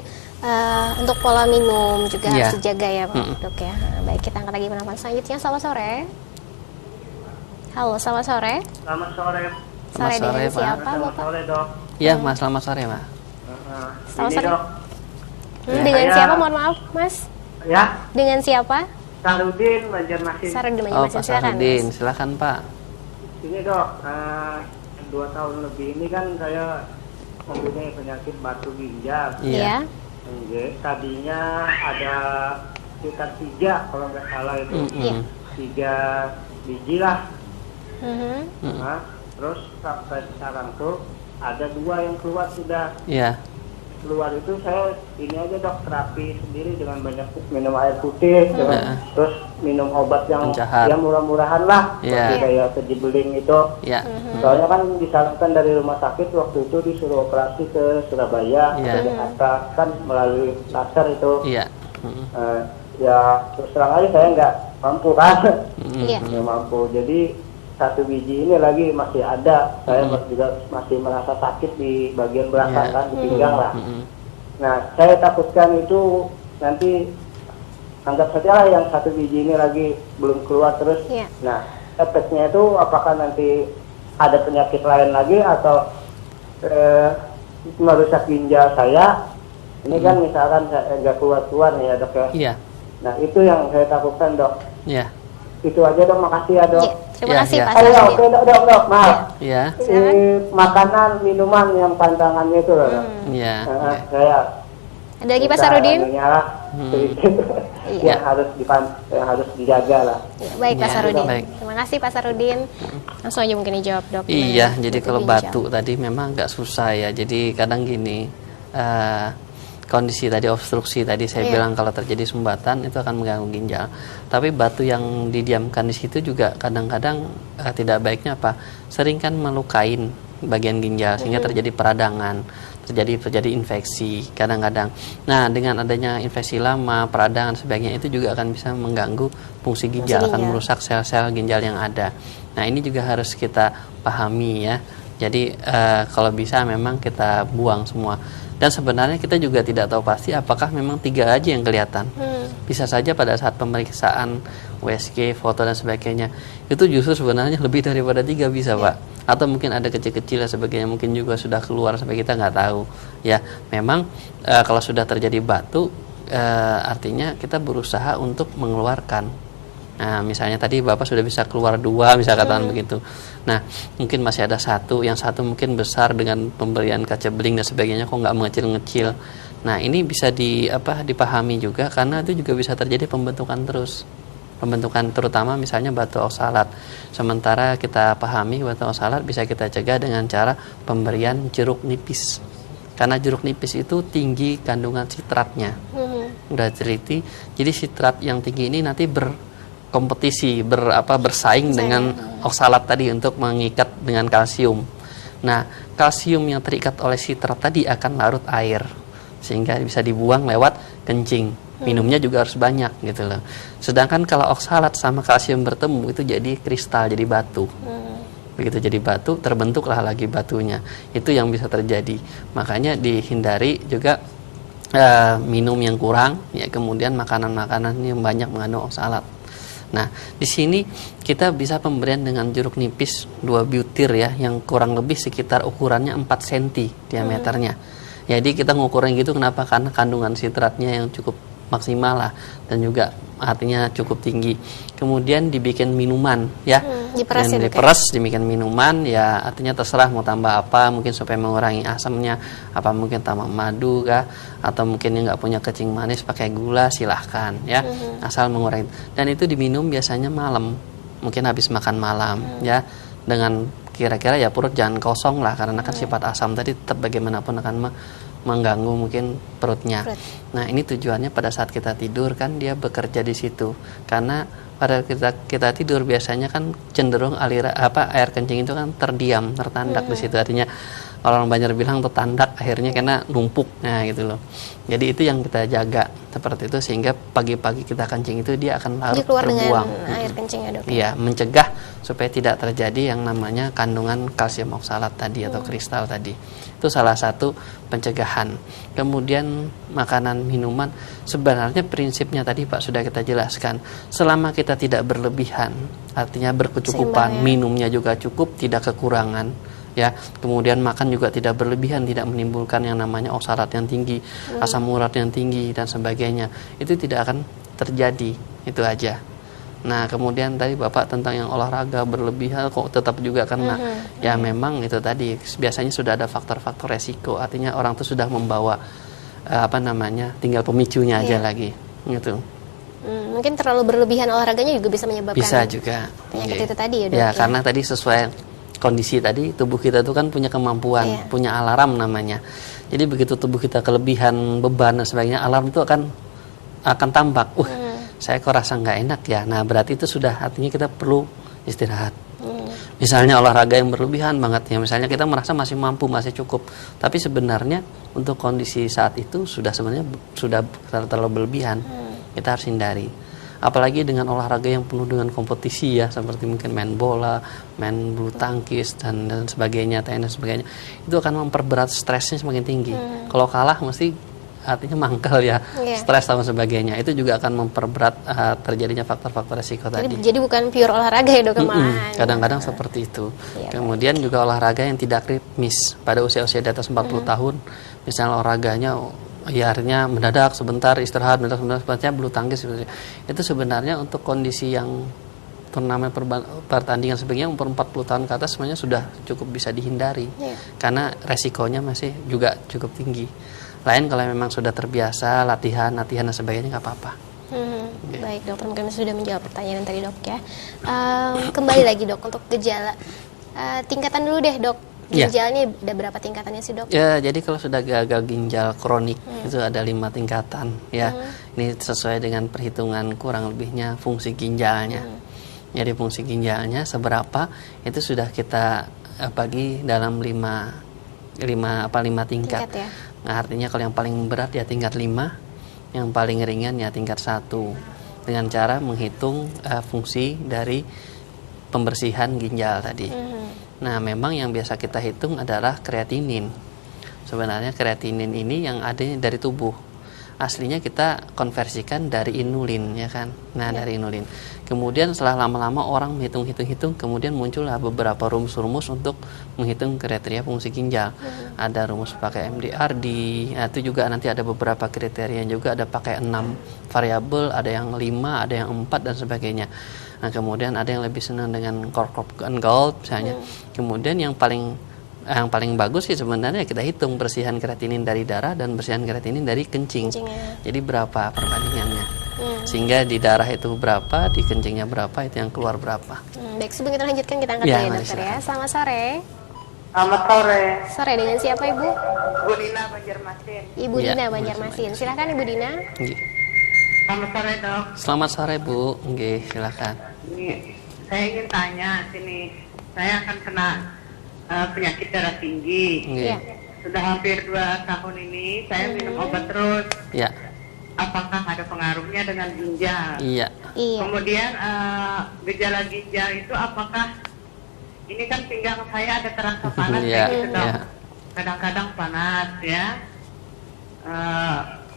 untuk pola minum juga harus dijaga ya Dok ya. Baik, kita angkat lagi penelpon selanjutnya. Selamat sore. Halo, selamat sore. Selamat sore. Sore dengan siapa Selamat Bapak? sore dok. Iya Mas, selamat sore Mas. Selamat Ini sore. dok. Dengan siapa mohon maaf Mas? Ya, Dengan siapa? Sarudin Banjarmasin. Sarudin Oh Banjarmasin, Pak silakan. Sarudin, Mas. silakan Pak. Ini dok, 2 tahun lebih ini kan saya mempunyai penyakit batu ginjal. Iya. Tadinya ada sekitar 3 kalau nggak salah itu. 3 biji lah. Nah, terus sampai sekarang tuh ada 2 yang keluar sudah. Iya. Keluar itu saya ini aja dok, terapi sendiri dengan banyak minum air putih, terus minum obat yang murah-murahan lah, seperti kayak kejibeling itu. Soalnya kan disarankan dari rumah sakit waktu itu disuruh operasi ke Surabaya, ke Jakarta kan melalui laser itu. Ya terus terang aja saya nggak mampu kan, nggak mampu. Jadi 1 biji ini lagi masih ada, saya juga masih merasa sakit di bagian belakang kan, di pinggang lah. Nah saya takutkan itu nanti anggap saja lah yang 1 biji ini lagi belum keluar terus. Nah efeknya itu apakah nanti ada penyakit lain lagi atau merusak ginjal saya? Ini kan misalkan saya nggak keluar-keluar nih ya dok ya. Nah itu yang saya takutkan dok. Itu aja dok, makasih ya dok. Terima kasih Pak Sarudin. Oke dok, maaf. Silakan. Minuman yang pantangannya itu loh dok. Saya ada lagi Pak Sarudin? Yang harus dijaga lah. Baik Pak Sarudin. Terima kasih Pak Sarudin. Langsung aja mungkin dijawab dok. Iya, jadi kalau batu tadi memang agak susah ya. Jadi kadang gini, kondisi tadi obstruksi tadi saya bilang kalau terjadi sumbatan itu akan mengganggu ginjal. Tapi batu yang didiamkan di situ juga kadang-kadang tidak baiknya sering kan melukain bagian ginjal sehingga terjadi peradangan, terjadi infeksi kadang-kadang. Nah dengan adanya infeksi lama, peradangan sebagainya itu juga akan bisa mengganggu fungsi ginjal, akan merusak sel-sel ginjal yang ada. Nah ini juga harus kita pahami ya. Jadi kalau bisa memang kita buang semua. Dan sebenarnya kita juga tidak tahu pasti apakah memang 3 aja yang kelihatan. Bisa saja pada saat pemeriksaan USG, foto dan sebagainya itu justru sebenarnya lebih daripada 3 bisa Pak. Atau mungkin ada kecil-kecil dan sebagainya, mungkin juga sudah keluar sampai kita nggak tahu. Ya memang kalau sudah terjadi batu artinya kita berusaha untuk mengeluarkan. Nah misalnya tadi Bapak sudah bisa keluar 2 bisa katakan begitu. Nah mungkin masih ada 1, yang 1 mungkin besar dengan pemberian kaca beling dan sebagainya kok nggak mengecil-ngecil. Nah ini bisa dipahami juga karena itu juga bisa terjadi pembentukan terutama misalnya batu oksalat. Sementara kita pahami batu oksalat bisa kita cegah dengan cara pemberian jeruk nipis. Karena jeruk nipis itu tinggi kandungan sitratnya. Udah teliti. Jadi sitrat yang tinggi ini nanti bersaing dengan oksalat tadi untuk mengikat dengan kalsium. Nah, kalsium yang terikat oleh sitrat tadi akan larut air sehingga bisa dibuang lewat kencing. Minumnya juga harus banyak gitu loh. Sedangkan kalau oksalat sama kalsium bertemu itu jadi kristal, jadi batu. Begitu jadi batu, terbentuklah lagi batunya. Itu yang bisa terjadi. Makanya dihindari juga minum yang kurang, ya kemudian makanan-makanan yang banyak mengandung oksalat. Nah, di sini kita bisa pemberian dengan jeruk nipis 2 butir ya, yang kurang lebih sekitar ukurannya 4 cm diameternya. Jadi kita ngukurnya gitu kenapa? Karena kandungan sitratnya yang cukup maksimal lah dan juga artinya cukup tinggi. Kemudian dibikin minuman ya. Diperas dan ya, diperas, demikian minuman, ya artinya terserah mau tambah apa, mungkin supaya mengurangi asamnya, apa mungkin tambah madu kah, atau mungkin yang nggak punya kencing manis pakai gula, silahkan ya, asal mengurangi. Dan itu diminum biasanya malam, mungkin habis makan malam ya, dengan kira-kira ya perut jangan kosong lah, karena kan sifat asam tadi tetap bagaimanapun akan mengganggu mungkin perutnya. Nah ini tujuannya pada saat kita tidur kan dia bekerja di situ, karena pada kita tidur biasanya kan cenderung air kencing itu kan terdiam, tertandak di situ, artinya orang Banjar bilang tertandak akhirnya karena numpuk, nah gitu loh. Jadi itu yang kita jaga seperti itu, sehingga pagi-pagi kita kencing itu dia akan larut terbuang dengan air kencing ya, Dok. Iya, mencegah supaya tidak terjadi yang namanya kandungan kalsium oksalat tadi atau kristal tadi. Itu salah satu pencegahan. Kemudian makanan minuman, sebenarnya prinsipnya tadi Pak sudah kita jelaskan. Selama kita tidak berlebihan, artinya berkecukupan, minumnya juga cukup, tidak kekurangan. Ya, kemudian makan juga tidak berlebihan, tidak menimbulkan yang namanya oksalat yang tinggi, asam urat yang tinggi dan sebagainya. Itu tidak akan terjadi, itu aja. Nah, kemudian tadi Bapak tentang yang olahraga berlebihan kok tetap juga karena ya memang itu tadi biasanya sudah ada faktor-faktor resiko, artinya orang itu sudah membawa tinggal pemicunya aja lagi, gitu. Mungkin terlalu berlebihan olahraganya juga bisa menyebabkan penyakit itu tadi ya, Dok. Ya, karena tadi sesuai kondisi tadi, tubuh kita itu kan punya kemampuan, punya alarm namanya. Jadi begitu tubuh kita kelebihan beban dan sebagainya, alarm itu akan tampak. Saya kok rasa nggak enak ya. Nah berarti itu sudah artinya kita perlu istirahat. Misalnya olahraga yang berlebihan banget ya, misalnya kita merasa masih mampu, masih cukup, tapi sebenarnya untuk kondisi saat itu sudah terlalu berlebihan. Kita harus hindari. Apalagi dengan olahraga yang penuh dengan kompetisi ya, seperti mungkin main bola, main bulu tangkis dan sebagainya, tenis dan sebagainya, itu akan memperberat stresnya semakin tinggi. Kalau kalah mesti artinya mangkal ya, stres dan sebagainya. Itu juga akan memperberat terjadinya faktor-faktor resiko tadi. Jadi bukan pure olahraga ya, Dok, malahan. Kadang-kadang seperti itu. Kemudian juga olahraga yang tidak ritmis pada usia-usia di atas 40 tahun, misalnya olahraganya ya artinya mendadak sebentar istirahat, sebenarnya bulu tangkis itu sebenarnya untuk kondisi yang turnamen pertandingan sebagainya umur 40 tahun ke atas sebenarnya sudah cukup bisa dihindari karena resikonya masih juga cukup tinggi. Lain kalau memang sudah terbiasa latihan dan sebagainya nggak apa-apa. Baik, Dokter, mungkin sudah menjawab pertanyaan tadi, Dok ya. Kembali lagi, Dok, untuk gejala tingkatan dulu deh, Dok. Ginjalnya ada berapa tingkatannya sih, Dok? Ya, jadi kalau sudah gagal ginjal kronik itu ada 5 tingkatan ya. Ini sesuai dengan perhitungan kurang lebihnya fungsi ginjalnya. Jadi fungsi ginjalnya seberapa itu sudah kita bagi dalam 5 tingkat. Ya? Nah, artinya kalau yang paling berat ya tingkat 5, yang paling ringan ya tingkat 1. Dengan cara menghitung fungsi dari pembersihan ginjal tadi. Nah, memang yang biasa kita hitung adalah kreatinin. Sebenarnya kreatinin ini yang ada dari tubuh. Aslinya kita konversikan dari inulin, ya kan? Nah, dari inulin. Kemudian setelah lama-lama orang menghitung-hitung, kemudian muncullah beberapa rumus-rumus untuk menghitung kriteria fungsi ginjal. Ada rumus pakai MDRD, nah, itu juga nanti ada beberapa kriteria juga, ada pakai 6 variabel, ada yang 5, ada yang 4 dan sebagainya. Nah, kemudian ada yang lebih senang dengan Corp and Gold misalnya. Kemudian yang paling bagus sih sebenarnya kita hitung bersihan kreatinin dari darah dan bersihan kreatinin dari kencing. Jadi berapa perbandingannya? Sehingga di darah itu berapa, di kencingnya berapa, itu yang keluar berapa. Baik, sebelum kita lanjutkan kita angkat ya, Dokter ya. Selamat sore. Selamat sore. Sore, dengan siapa, Ibu? Bu Dina, Banjarmasin. Ibu Dina, Banjarmasin. Silakan, Ibu Dina. Selamat sore, Dok. Selamat sore, Bu. Nggih, silakan. Ini saya ingin tanya sini, saya akan kena penyakit darah tinggi. Sudah hampir 2 tahun ini saya minum obat terus. Apakah ada pengaruhnya dengan ginjal? Iya. Kemudian gejala ginjal itu apakah ini kan pinggang saya ada terasa panas gitu, Dok. Kadang-kadang panas ya,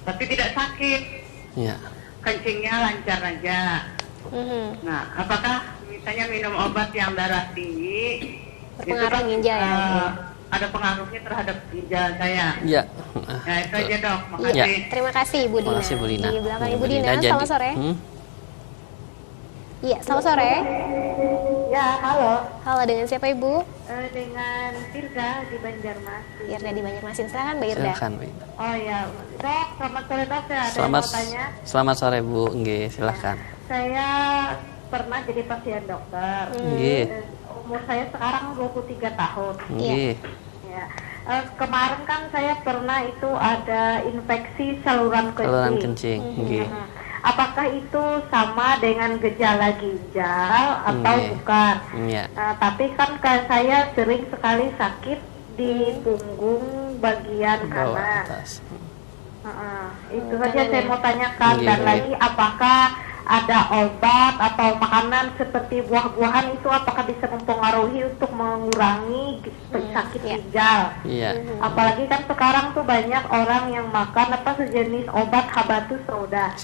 tapi tidak sakit. Kencingnya lancar aja. Nah, apakah misalnya minum obat yang darah tinggi berpengaruh ginjal ya? Ada pengaruhnya terhadap ginjal saya? Nah, itu aja, Dok. Makasih. Terima kasih, Bu Dina. Makasih, Bu Dina. Di belakang Ibu Dina, selamat sore. Iya, selamat sore. Ya, halo. Halo, dengan siapa Ibu? Dengan Firda di Banjarmasin. Firda di Banjarmasin. Silakan Mbak Irda. Silakan, Bu. Oh ya, Dok, selamat sore Dok. Saya ada Selamat, yang mau tanya. selamat sore Bu. Nggih, silakan. Saya pernah jadi pasien dokter. Nggih. Umur saya sekarang 23 tahun. Nggih. Ya. Kemarin kan saya pernah itu ada infeksi saluran kencing. Saluran kencing. Nggih. Apakah itu sama dengan gejala ginjal atau bukan? Iya. Tapi kan saya sering sekali sakit di punggung bagian Bawah kanan. atas. Itu saja saya mau tanyakan. Dan lagi apakah ada obat atau makanan seperti buah-buahan itu apakah bisa mempengaruhi untuk mengurangi sakit ginjal? Iya. Apalagi kan sekarang tuh banyak orang yang makan sejenis obat habatus sauda.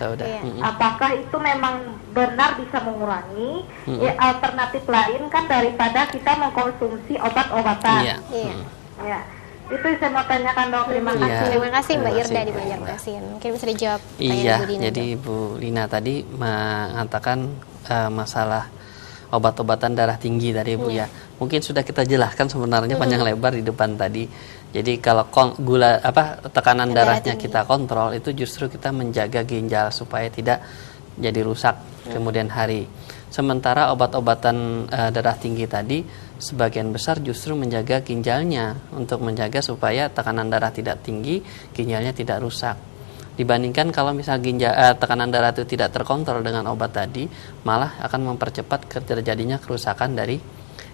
Apakah itu memang benar bisa mengurangi? Alternatif lain kan daripada kita mengkonsumsi obat-obatan. Iya. Ya. Itu saya mau tanyakan Dok. Terima kasih. Iya. Terima kasih Mbak Terima Irda kasih, di Banjarmasin. Mungkin bisa dijawab Iya, Bu Dina. jadi Bu Lina tadi mengatakan masalah obat-obatan darah tinggi tadi Bu ya. Mungkin sudah kita jelaskan sebenarnya panjang lebar di depan tadi. Jadi kalau tekanan darahnya kita kontrol, itu justru kita menjaga ginjal supaya tidak jadi rusak kemudian hari. Sementara obat-obatan darah tinggi tadi sebagian besar justru menjaga ginjalnya untuk menjaga supaya tekanan darah tidak tinggi, ginjalnya tidak rusak. Dibandingkan kalau misal tekanan darah itu tidak terkontrol dengan obat tadi, malah akan mempercepat terjadinya kerusakan dari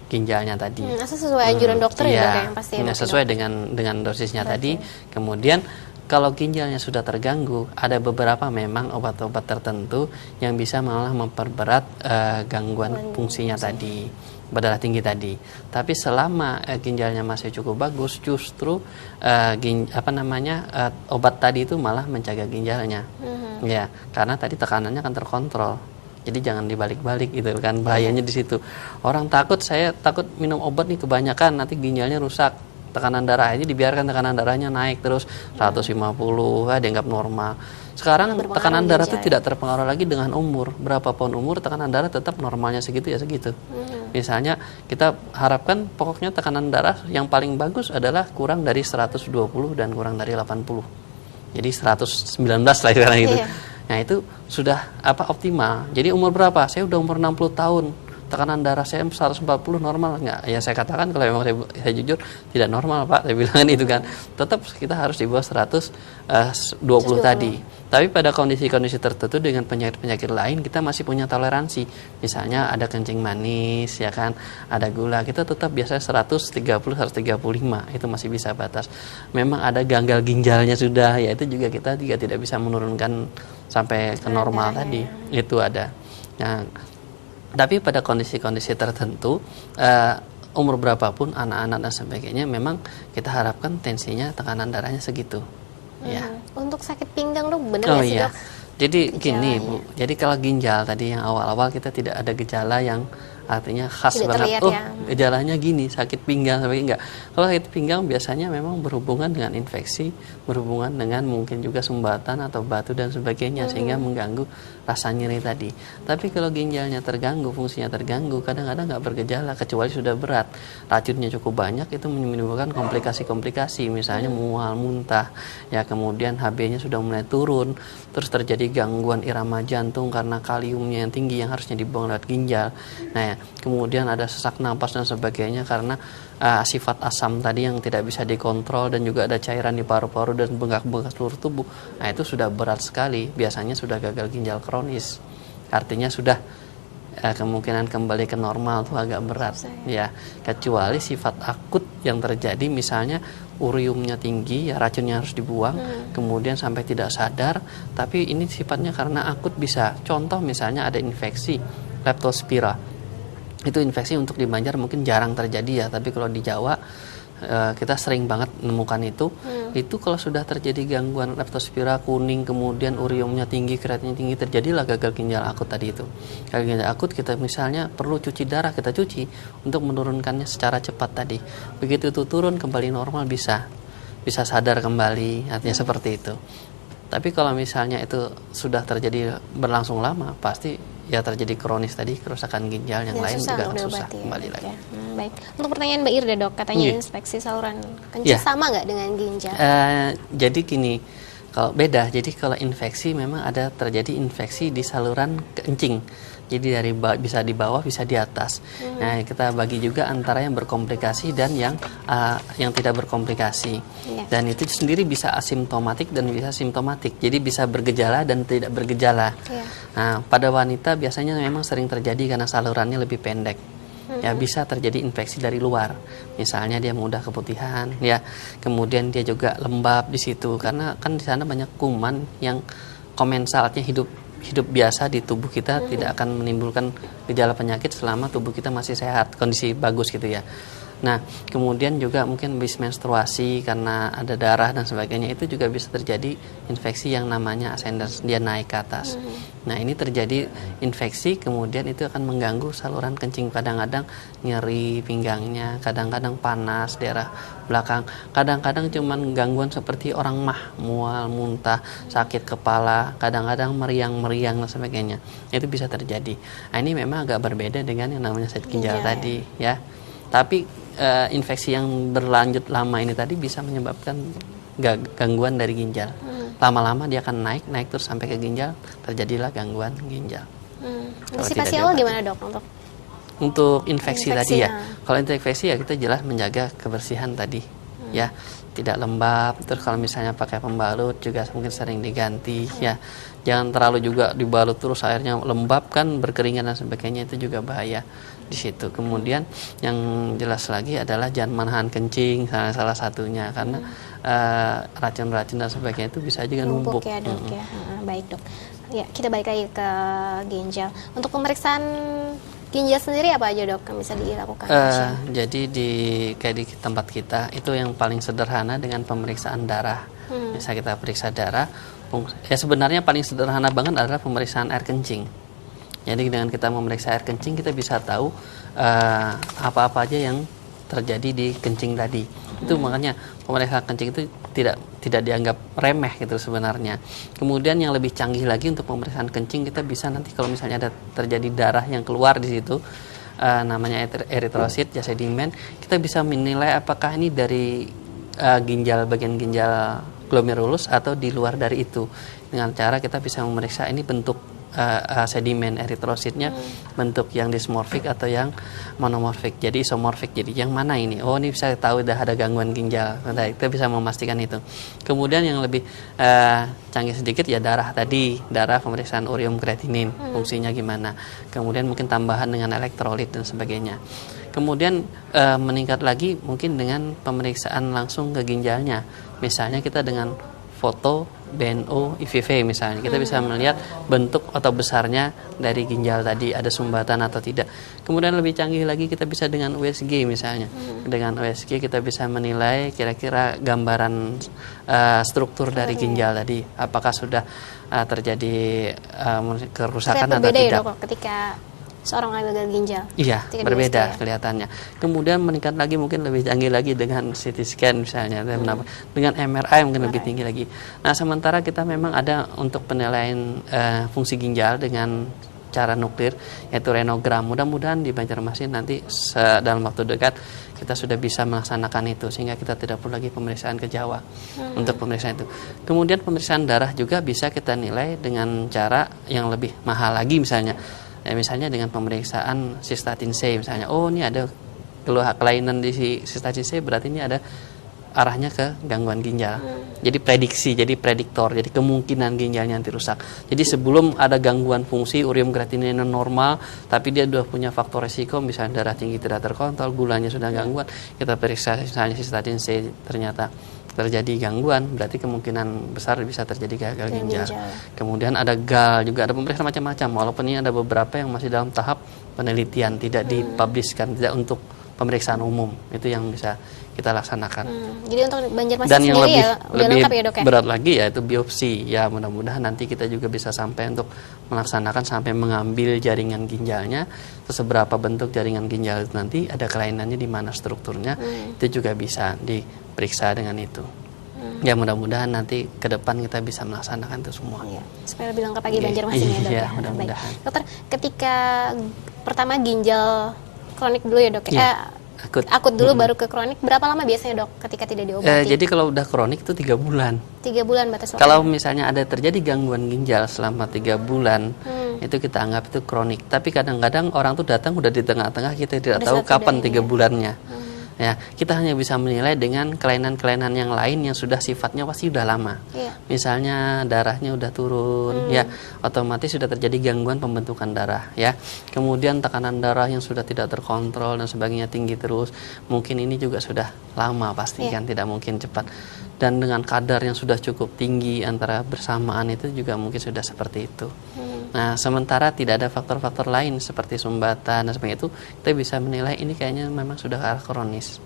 ginjalnya tadi. Asal sesuai anjuran dokter ya, yang pasti. Sesuai dengan dosisnya tadi. Kemudian kalau ginjalnya sudah terganggu, ada beberapa memang obat-obat tertentu yang bisa malah memperberat gangguan fungsinya tadi, berdarah tinggi tadi. Tapi selama ginjalnya masih cukup bagus, justru obat tadi itu malah menjaga ginjalnya. Ya, karena tadi tekanannya akan terkontrol. Jadi jangan dibalik-balik gitu kan, bahayanya di situ. Orang saya takut minum obat nih kebanyakan nanti ginjalnya rusak. Tekanan darah aja dibiarkan tekanan darahnya naik terus 150 dianggap normal. Sekarang tekanan darah itu tidak terpengaruh lagi dengan umur. Berapapun umur tekanan darah tetap normalnya segitu ya segitu. Misalnya kita harapkan pokoknya tekanan darah yang paling bagus adalah kurang dari 120 dan kurang dari 80. Jadi 119 lah sekarang gitu. Nah itu sudah optimal. Jadi umur berapa? Saya udah umur 60 tahun. Tekanan darah saya 140 normal nggak? Ya saya katakan kalau memang saya jujur tidak normal Pak, saya bilang itu kan. Tetap kita harus di bawah 120 tadi. Tapi pada kondisi-kondisi tertentu dengan penyakit-penyakit lain kita masih punya toleransi. Misalnya ada kencing manis ya kan, ada gula, kita tetap biasanya 130 135 itu masih bisa batas. Memang ada gagal ginjalnya sudah, ya itu juga kita tidak bisa menurunkan sampai ke normal tadi. Itu ada. Nah, tapi pada kondisi-kondisi tertentu umur berapapun anak-anak dan sebagainya memang kita harapkan tensinya tekanan darahnya segitu. Ya. Untuk sakit pinggang benar sih Dok? Jadi gini Bu, jadi kalau ginjal tadi yang awal-awal kita tidak ada gejala yang artinya khas banget. Gejalanya gini, sakit pinggang sampai enggak. Kalau sakit pinggang biasanya memang berhubungan dengan infeksi, berhubungan dengan mungkin juga sumbatan atau batu dan sebagainya sehingga mengganggu rasa nyeri tadi. Tapi kalau ginjalnya terganggu, fungsinya terganggu, kadang-kadang nggak bergejala kecuali sudah berat. Racunnya cukup banyak itu menimbulkan komplikasi-komplikasi, misalnya mual, muntah, ya kemudian HB-nya sudah mulai turun, terus terjadi gangguan irama jantung karena kaliumnya yang tinggi yang harusnya dibuang lewat ginjal. Nah, ya, kemudian ada sesak napas dan sebagainya karena sifat asam tadi yang tidak bisa dikontrol dan juga ada cairan di paru-paru dan bengkak-bengkak seluruh tubuh. Nah, itu sudah berat sekali. Biasanya sudah gagal ginjal kronis. Artinya sudah kemungkinan kembali ke normal itu agak berat. Ya, kecuali sifat akut yang terjadi misalnya uriumnya tinggi, ya racunnya harus dibuang, kemudian sampai tidak sadar, tapi ini sifatnya karena akut bisa. Contoh misalnya ada infeksi leptospira. Itu infeksi untuk di Banjar mungkin jarang terjadi ya, tapi kalau di Jawa kita sering banget menemukan itu. Itu kalau sudah terjadi gangguan leptospira kuning, kemudian uriumnya tinggi, kreatinnya tinggi, terjadilah gagal ginjal akut tadi itu. Gagal ginjal akut kita misalnya perlu cuci darah, kita cuci untuk menurunkannya secara cepat tadi. Begitu itu turun kembali normal bisa sadar kembali, artinya seperti itu. Tapi kalau misalnya itu sudah terjadi berlangsung lama, pasti ya terjadi kronis tadi, kerusakan ginjal yang lain juga susah kembali lagi. Baik. Untuk pertanyaan Mbak Irda, Dok, katanya infeksi saluran kencing sama nggak dengan ginjal? Jadi gini, kalau beda. Jadi kalau infeksi memang ada terjadi infeksi di saluran kencing. Jadi bisa di bawah, bisa di atas. Nah, kita bagi juga antara yang berkomplikasi dan yang tidak berkomplikasi. Dan itu sendiri bisa asimptomatik dan bisa simptomatik. Jadi bisa bergejala dan tidak bergejala. Nah, pada wanita biasanya memang sering terjadi karena salurannya lebih pendek. Ya, bisa terjadi infeksi dari luar. Misalnya dia mudah keputihan, ya. Kemudian dia juga lembab di situ karena kan di sana banyak kuman yang komensalnya hidup biasa di tubuh kita, tidak akan menimbulkan gejala penyakit selama tubuh kita masih sehat, kondisi bagus gitu ya. Nah, kemudian juga mungkin habis menstruasi karena ada darah dan sebagainya, itu juga bisa terjadi infeksi yang namanya ascendens, dia naik ke atas. Nah, ini terjadi infeksi, kemudian itu akan mengganggu saluran kencing, kadang-kadang nyeri pinggangnya, kadang-kadang panas daerah belakang, kadang-kadang cuman gangguan seperti orang mual, muntah, sakit kepala, kadang-kadang meriang-meriang dan sebagainya. Itu bisa terjadi. Nah, ini memang agak berbeda dengan yang namanya sakit ginjal tadi, ya. Tapi infeksi yang berlanjut lama ini tadi bisa menyebabkan gangguan dari ginjal. Lama-lama dia akan naik terus sampai ke ginjal, terjadilah gangguan ginjal. Antisipasi awal gimana, Dok, untuk infeksi tadi ya? Kalau infeksi ya kita jelas menjaga kebersihan tadi, ya, tidak lembab. Terus kalau misalnya pakai pembalut juga mungkin sering diganti, ya. Jangan terlalu juga dibalut terus airnya lembab kan, berkeringat dan sebagainya, itu juga bahaya di situ. Kemudian yang jelas lagi adalah jangan menahan kencing, salah satunya, karena racun-racun dan sebagainya itu bisa juga numpuk. Ya, Dok, ya. Baik, Dok. Ya, kita balik lagi ke ginjal. Untuk pemeriksaan ginjal sendiri apa aja, Dok, yang bisa dilakukan? Jadi kayak di tempat kita itu yang paling sederhana dengan pemeriksaan darah. Bisa kita periksa darah. Ya sebenarnya paling sederhana banget adalah pemeriksaan air kencing. Jadi dengan kita memeriksa air kencing, kita bisa tahu apa-apa aja yang terjadi di kencing tadi. Itu makanya pemeriksaan kencing itu tidak dianggap remeh gitu sebenarnya. Kemudian yang lebih canggih lagi untuk pemeriksaan kencing, kita bisa nanti kalau misalnya ada terjadi darah yang keluar di situ, namanya eritrosit, ya sedimen, kita bisa menilai apakah ini dari bagian ginjal glomerulus atau di luar dari itu. Dengan cara kita bisa memeriksa ini bentuk sedimen eritrositnya, bentuk yang dismorfik atau yang monomorfik. Jadi isomorfik. Jadi yang mana ini? Oh, ini bisa tahu dah ada gangguan ginjal. Nah, kita bisa memastikan itu. Kemudian yang lebih canggih sedikit ya darah tadi, darah pemeriksaan ureum kreatinin, fungsinya gimana. Kemudian mungkin tambahan dengan elektrolit dan sebagainya. Kemudian meningkat lagi mungkin dengan pemeriksaan langsung ke ginjalnya. Misalnya kita dengan foto BNO IVV misalnya, kita bisa melihat bentuk atau besarnya dari ginjal tadi, ada sumbatan atau tidak. Kemudian lebih canggih lagi kita bisa dengan USG misalnya. Dengan USG kita bisa menilai kira-kira gambaran struktur dari ginjal tadi, apakah sudah terjadi kerusakan atau tidak. Ya, Dok, ketika seorang gagal ginjal. Iya, berbeda kelihatannya. Kemudian meningkat lagi mungkin lebih canggih lagi dengan CT scan misalnya, dengan MRI mungkin lebih tinggi lagi. Nah, sementara kita memang ada untuk penilaian fungsi ginjal dengan cara nuklir, yaitu renogram. Mudah-mudahan di Banjarmasin nanti dalam waktu dekat kita sudah bisa melaksanakan itu, sehingga kita tidak perlu lagi pemeriksaan ke Jawa untuk pemeriksaan itu. Kemudian pemeriksaan darah juga bisa kita nilai dengan cara yang lebih mahal lagi misalnya dengan pemeriksaan sistatin C misalnya. Oh, ini ada kelainan di sistatin C, berarti ini ada arahnya ke gangguan ginjal. Jadi prediktor, jadi kemungkinan ginjalnya nanti rusak. Jadi sebelum ada gangguan fungsi, ureum kreatinin normal, tapi dia sudah punya faktor resiko, misalnya darah tinggi tidak terkontrol, gulanya sudah gangguan, kita periksa misalnya sistatin C ternyata terjadi gangguan, berarti kemungkinan besar bisa terjadi gagal ginjal. Kemudian ada GAL juga, ada pemeriksaan macam-macam, walaupun ini ada beberapa yang masih dalam tahap penelitian, tidak dipublishkan, tidak untuk pemeriksaan umum. Itu yang bisa kita laksanakan. Jadi untuk Banjarmasin dan yang sendiri lebih lengkap ya, Dok, ya? berat lagi ya itu biopsi. Ya mudah-mudahan nanti kita juga bisa sampai untuk melaksanakan sampai mengambil jaringan ginjalnya, seberapa bentuk jaringan ginjal itu nanti, ada kelainannya di mana strukturnya, itu juga bisa diperiksa dengan itu. Ya mudah-mudahan nanti ke depan kita bisa melaksanakan itu semua. Iya, supaya lebih lengkap lagi Banjarmasin ya dok. Iya, mudah-mudahan. Dokter, ketika pertama ginjal kronik dulu ya dok, akut dulu baru ke kronik, berapa lama biasanya dok ketika tidak diobati? Jadi kalau udah kronik itu 3 bulan. 3 bulan batas waktu. Kalau misalnya ada terjadi gangguan ginjal selama 3 bulan, itu kita anggap itu kronik. Tapi kadang-kadang orang tuh datang udah di tengah-tengah, kita tidak tahu kapan 3 bulannya. Ya, kita hanya bisa menilai dengan kelainan-kelainan yang lain yang sudah sifatnya pasti udah lama. Misalnya darahnya udah turun, ya, otomatis sudah terjadi gangguan pembentukan darah, ya. Kemudian tekanan darah yang sudah tidak terkontrol dan sebagainya tinggi terus, mungkin ini juga sudah lama pasti kan, tidak mungkin cepat. Dan dengan kadar yang sudah cukup tinggi antara bersamaan itu juga mungkin sudah seperti itu. Nah, sementara tidak ada faktor-faktor lain seperti sumbatan dan sebagainya, itu kita bisa menilai ini kayaknya memang sudah arah kronis.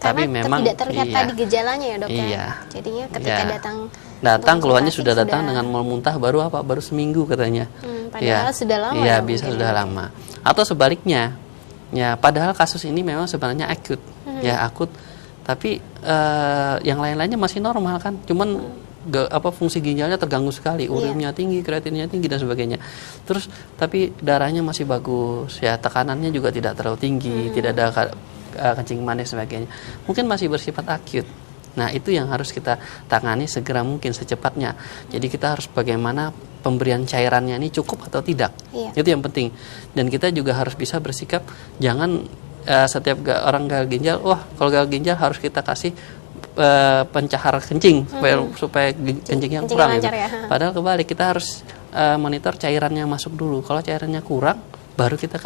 Tapi memang tidak terlihat tadi gejalanya ya dok ya. Jadinya ketika datang keluarnya sudah datang dengan mau muntah baru seminggu katanya. Padahal sudah lama. Iya, bisa sudah lama. Atau sebaliknya, ya padahal kasus ini memang sebenarnya akut, ya akut. Tapi yang lain-lainnya masih normal kan, cuman fungsi ginjalnya terganggu sekali, urinnya tinggi, kreatinnya tinggi dan sebagainya. Terus tapi darahnya masih bagus, ya tekanannya juga tidak terlalu tinggi, tidak ada kencing manis dan sebagainya. Mungkin masih bersifat akut. Nah, itu yang harus kita tangani segera mungkin, secepatnya. Jadi kita harus bagaimana pemberian cairannya ini cukup atau tidak. Itu yang penting. Dan kita juga harus bisa bersikap, jangan setiap orang gagal ginjal, kalau gagal ginjal harus kita kasih pencahar kencing supaya kencingnya kurang gitu. Padahal kebalik, kita harus monitor cairannya masuk dulu. Kalau cairannya kurang, baru kita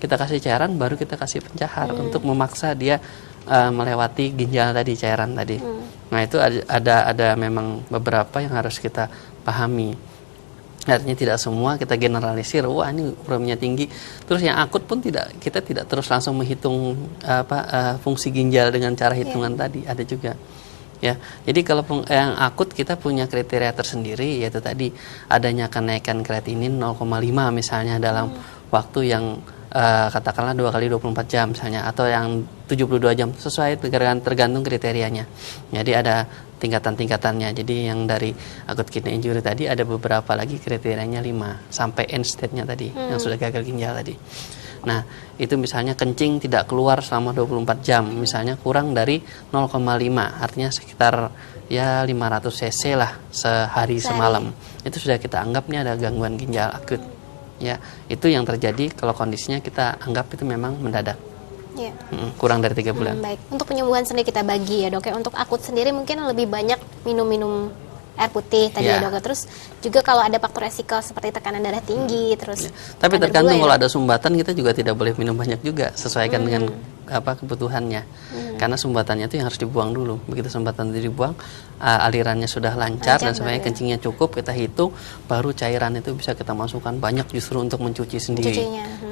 kasih cairan, baru kita kasih pencahar untuk memaksa dia melewati ginjal tadi, cairan tadi. Nah, itu ada memang beberapa yang harus kita pahami. Artinya tidak semua kita generalisir, ini urinnya tinggi. Terus yang akut pun kita tidak terus langsung menghitung fungsi ginjal dengan cara hitungan tadi, ada juga. Ya, jadi kalau yang akut kita punya kriteria tersendiri, yaitu tadi adanya kenaikan kreatinin 0,5 misalnya dalam waktu yang katakanlah 2 kali 24 jam misalnya, atau yang 72 jam, sesuai tergantung kriterianya. Jadi ada tingkatan-tingkatannya. Jadi yang dari akut kidney injury tadi ada beberapa lagi kriterianya 5 sampai end stage-nya tadi yang sudah gagal ginjal tadi. Nah, itu misalnya kencing tidak keluar selama 24 jam, misalnya kurang dari 0,5, artinya sekitar 500 cc lah sehari semalam. Itu sudah kita anggap ini ada gangguan ginjal akut. Ya, itu yang terjadi kalau kondisinya kita anggap itu memang mendadak. Kurang dari 3 bulan. Baik, untuk penyembuhan sendiri kita bagi ya dok. Untuk akut sendiri mungkin lebih banyak minum air putih tadi ya dok. Terus juga kalau ada faktor resiko seperti tekanan darah tinggi, terus. Tapi tergantung kalau ada sumbatan kita juga tidak boleh minum banyak juga, sesuaikan dengan kebutuhannya. Karena sumbatannya itu yang harus dibuang dulu. Begitu sumbatan itu dibuang, alirannya sudah lancar dan sebenarnya kencingnya cukup, kita hitung, baru cairan itu bisa kita masukkan banyak justru untuk mencuci sendiri.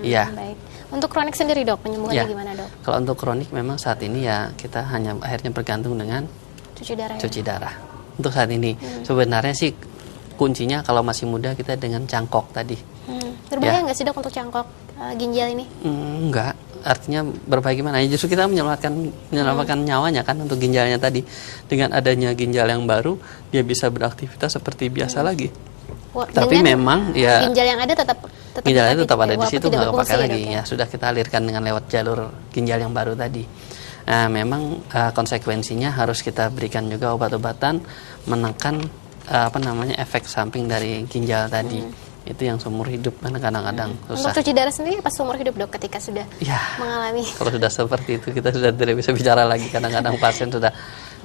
Iya. Baik. Untuk kronik sendiri dok, penyembuhannya gimana dok? Kalau untuk kronik memang saat ini ya kita hanya akhirnya bergantung dengan cuci darah. Untuk saat ini sebenarnya sih kuncinya kalau masih muda kita dengan cangkok tadi. Berbahaya nggak sih dok untuk cangkok ginjal ini? Enggak, artinya berbahaya gimana? Justru kita menyelamatkan nyawanya kan untuk ginjalnya tadi. Dengan adanya ginjal yang baru, dia bisa beraktivitas seperti biasa lagi. Tapi memang ya ginjal yang ada tetap ada di situ, nggak pakai lagi ya, sudah kita alirkan dengan lewat jalur ginjal yang baru tadi. Nah, memang konsekuensinya harus kita berikan juga obat-obatan menekan efek samping dari ginjal tadi. Itu yang seumur hidup kan kadang-kadang susah. Untuk cuci darah sendiri apa seumur hidup dok ketika sudah mengalami? Kalau sudah seperti itu kita sudah tidak bisa bicara lagi. Kadang-kadang pasien sudah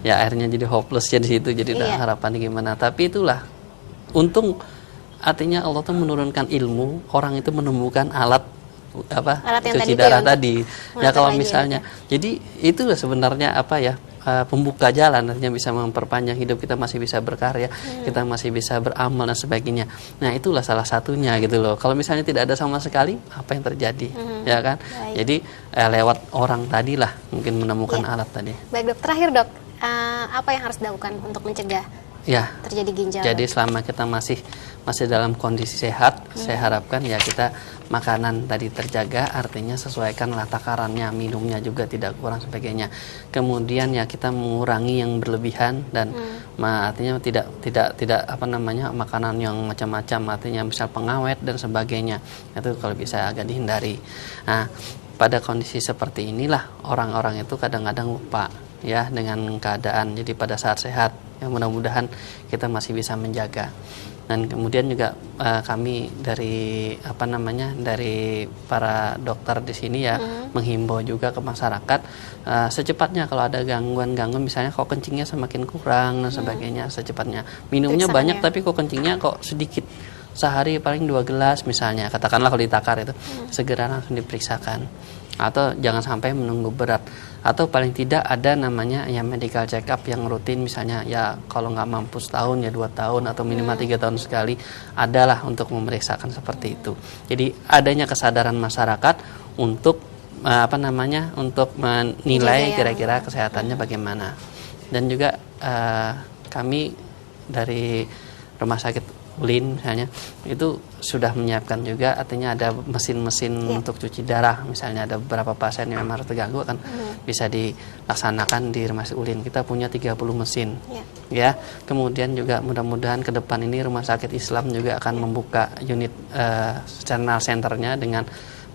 akhirnya jadi hopeless di situ, jadi harapan gimana. Tapi itulah untung, artinya Allah tuh menurunkan ilmu, orang itu menemukan alat cuci darah tadi. Ya kalau misalnya, jadi itu sebenarnya pembuka jalan, artinya bisa memperpanjang hidup kita, masih bisa berkarya, kita masih bisa beramal dan sebagainya. Nah, itulah salah satunya gitu loh. Kalau misalnya tidak ada sama sekali, apa yang terjadi? Ya kan? Jadi lewat orang tadi lah mungkin menemukan alat tadi. Baik dok, terakhir dok, apa yang harus dilakukan untuk mencegah terjadi ginjal. Jadi selama kita masih dalam kondisi sehat, saya harapkan ya kita makanan tadi terjaga, artinya sesuaikanlah takarannya, minumnya juga tidak kurang sebagainya. Kemudian ya kita mengurangi yang berlebihan dan artinya tidak apa namanya makanan yang macam-macam, artinya misal pengawet dan sebagainya. Itu kalau bisa agak dihindari. Nah, pada kondisi seperti inilah orang-orang itu kadang-kadang lupa ya dengan keadaan. Jadi pada saat sehat, ya mudah-mudahan kita masih bisa menjaga. Dan kemudian juga kami dari dari para dokter di sini ya menghimbau juga ke masyarakat secepatnya kalau ada gangguan misalnya kok kencingnya semakin kurang dan sebagainya, secepatnya minumnya banyak tapi kok kencingnya kok sedikit, sehari paling 2 gelas misalnya, katakanlah kalau ditakar itu segera langsung diperiksakan, atau jangan sampai menunggu berat, atau paling tidak ada namanya ya medical check up yang rutin, misalnya ya kalau nggak mampu setahun ya 2 tahun atau minimal 3 tahun sekali adalah untuk memeriksakan seperti itu. Jadi adanya kesadaran masyarakat untuk untuk menilai kira-kira kesehatannya bagaimana. Dan juga kami dari Rumah Sakit Ulin misalnya itu sudah menyiapkan juga, artinya ada mesin-mesin untuk cuci darah, misalnya ada beberapa pasien yang memang terganggu akan bisa dilaksanakan di Rumah Sakit Ulin. Kita punya 30 mesin ya. Kemudian juga mudah-mudahan ke depan ini Rumah Sakit Islam juga akan membuka unit channel centernya dengan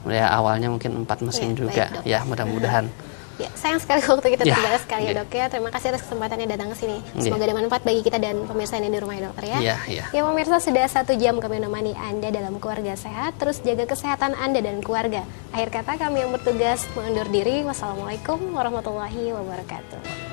ya awalnya mungkin 4 mesin juga ya, mudah-mudahan. Ya, sayang sekali waktu kita terbatas sekali ya dok ya. Terima kasih atas kesempatannya datang ke sini. Semoga ada manfaat bagi kita dan pemirsa yang di rumah ya dokter ya. Ya pemirsa, sudah 1 jam kami menemani Anda dalam Keluarga Sehat. Terus jaga kesehatan Anda dan keluarga. Akhir kata kami yang bertugas mengundur diri. Wassalamualaikum warahmatullahi wabarakatuh.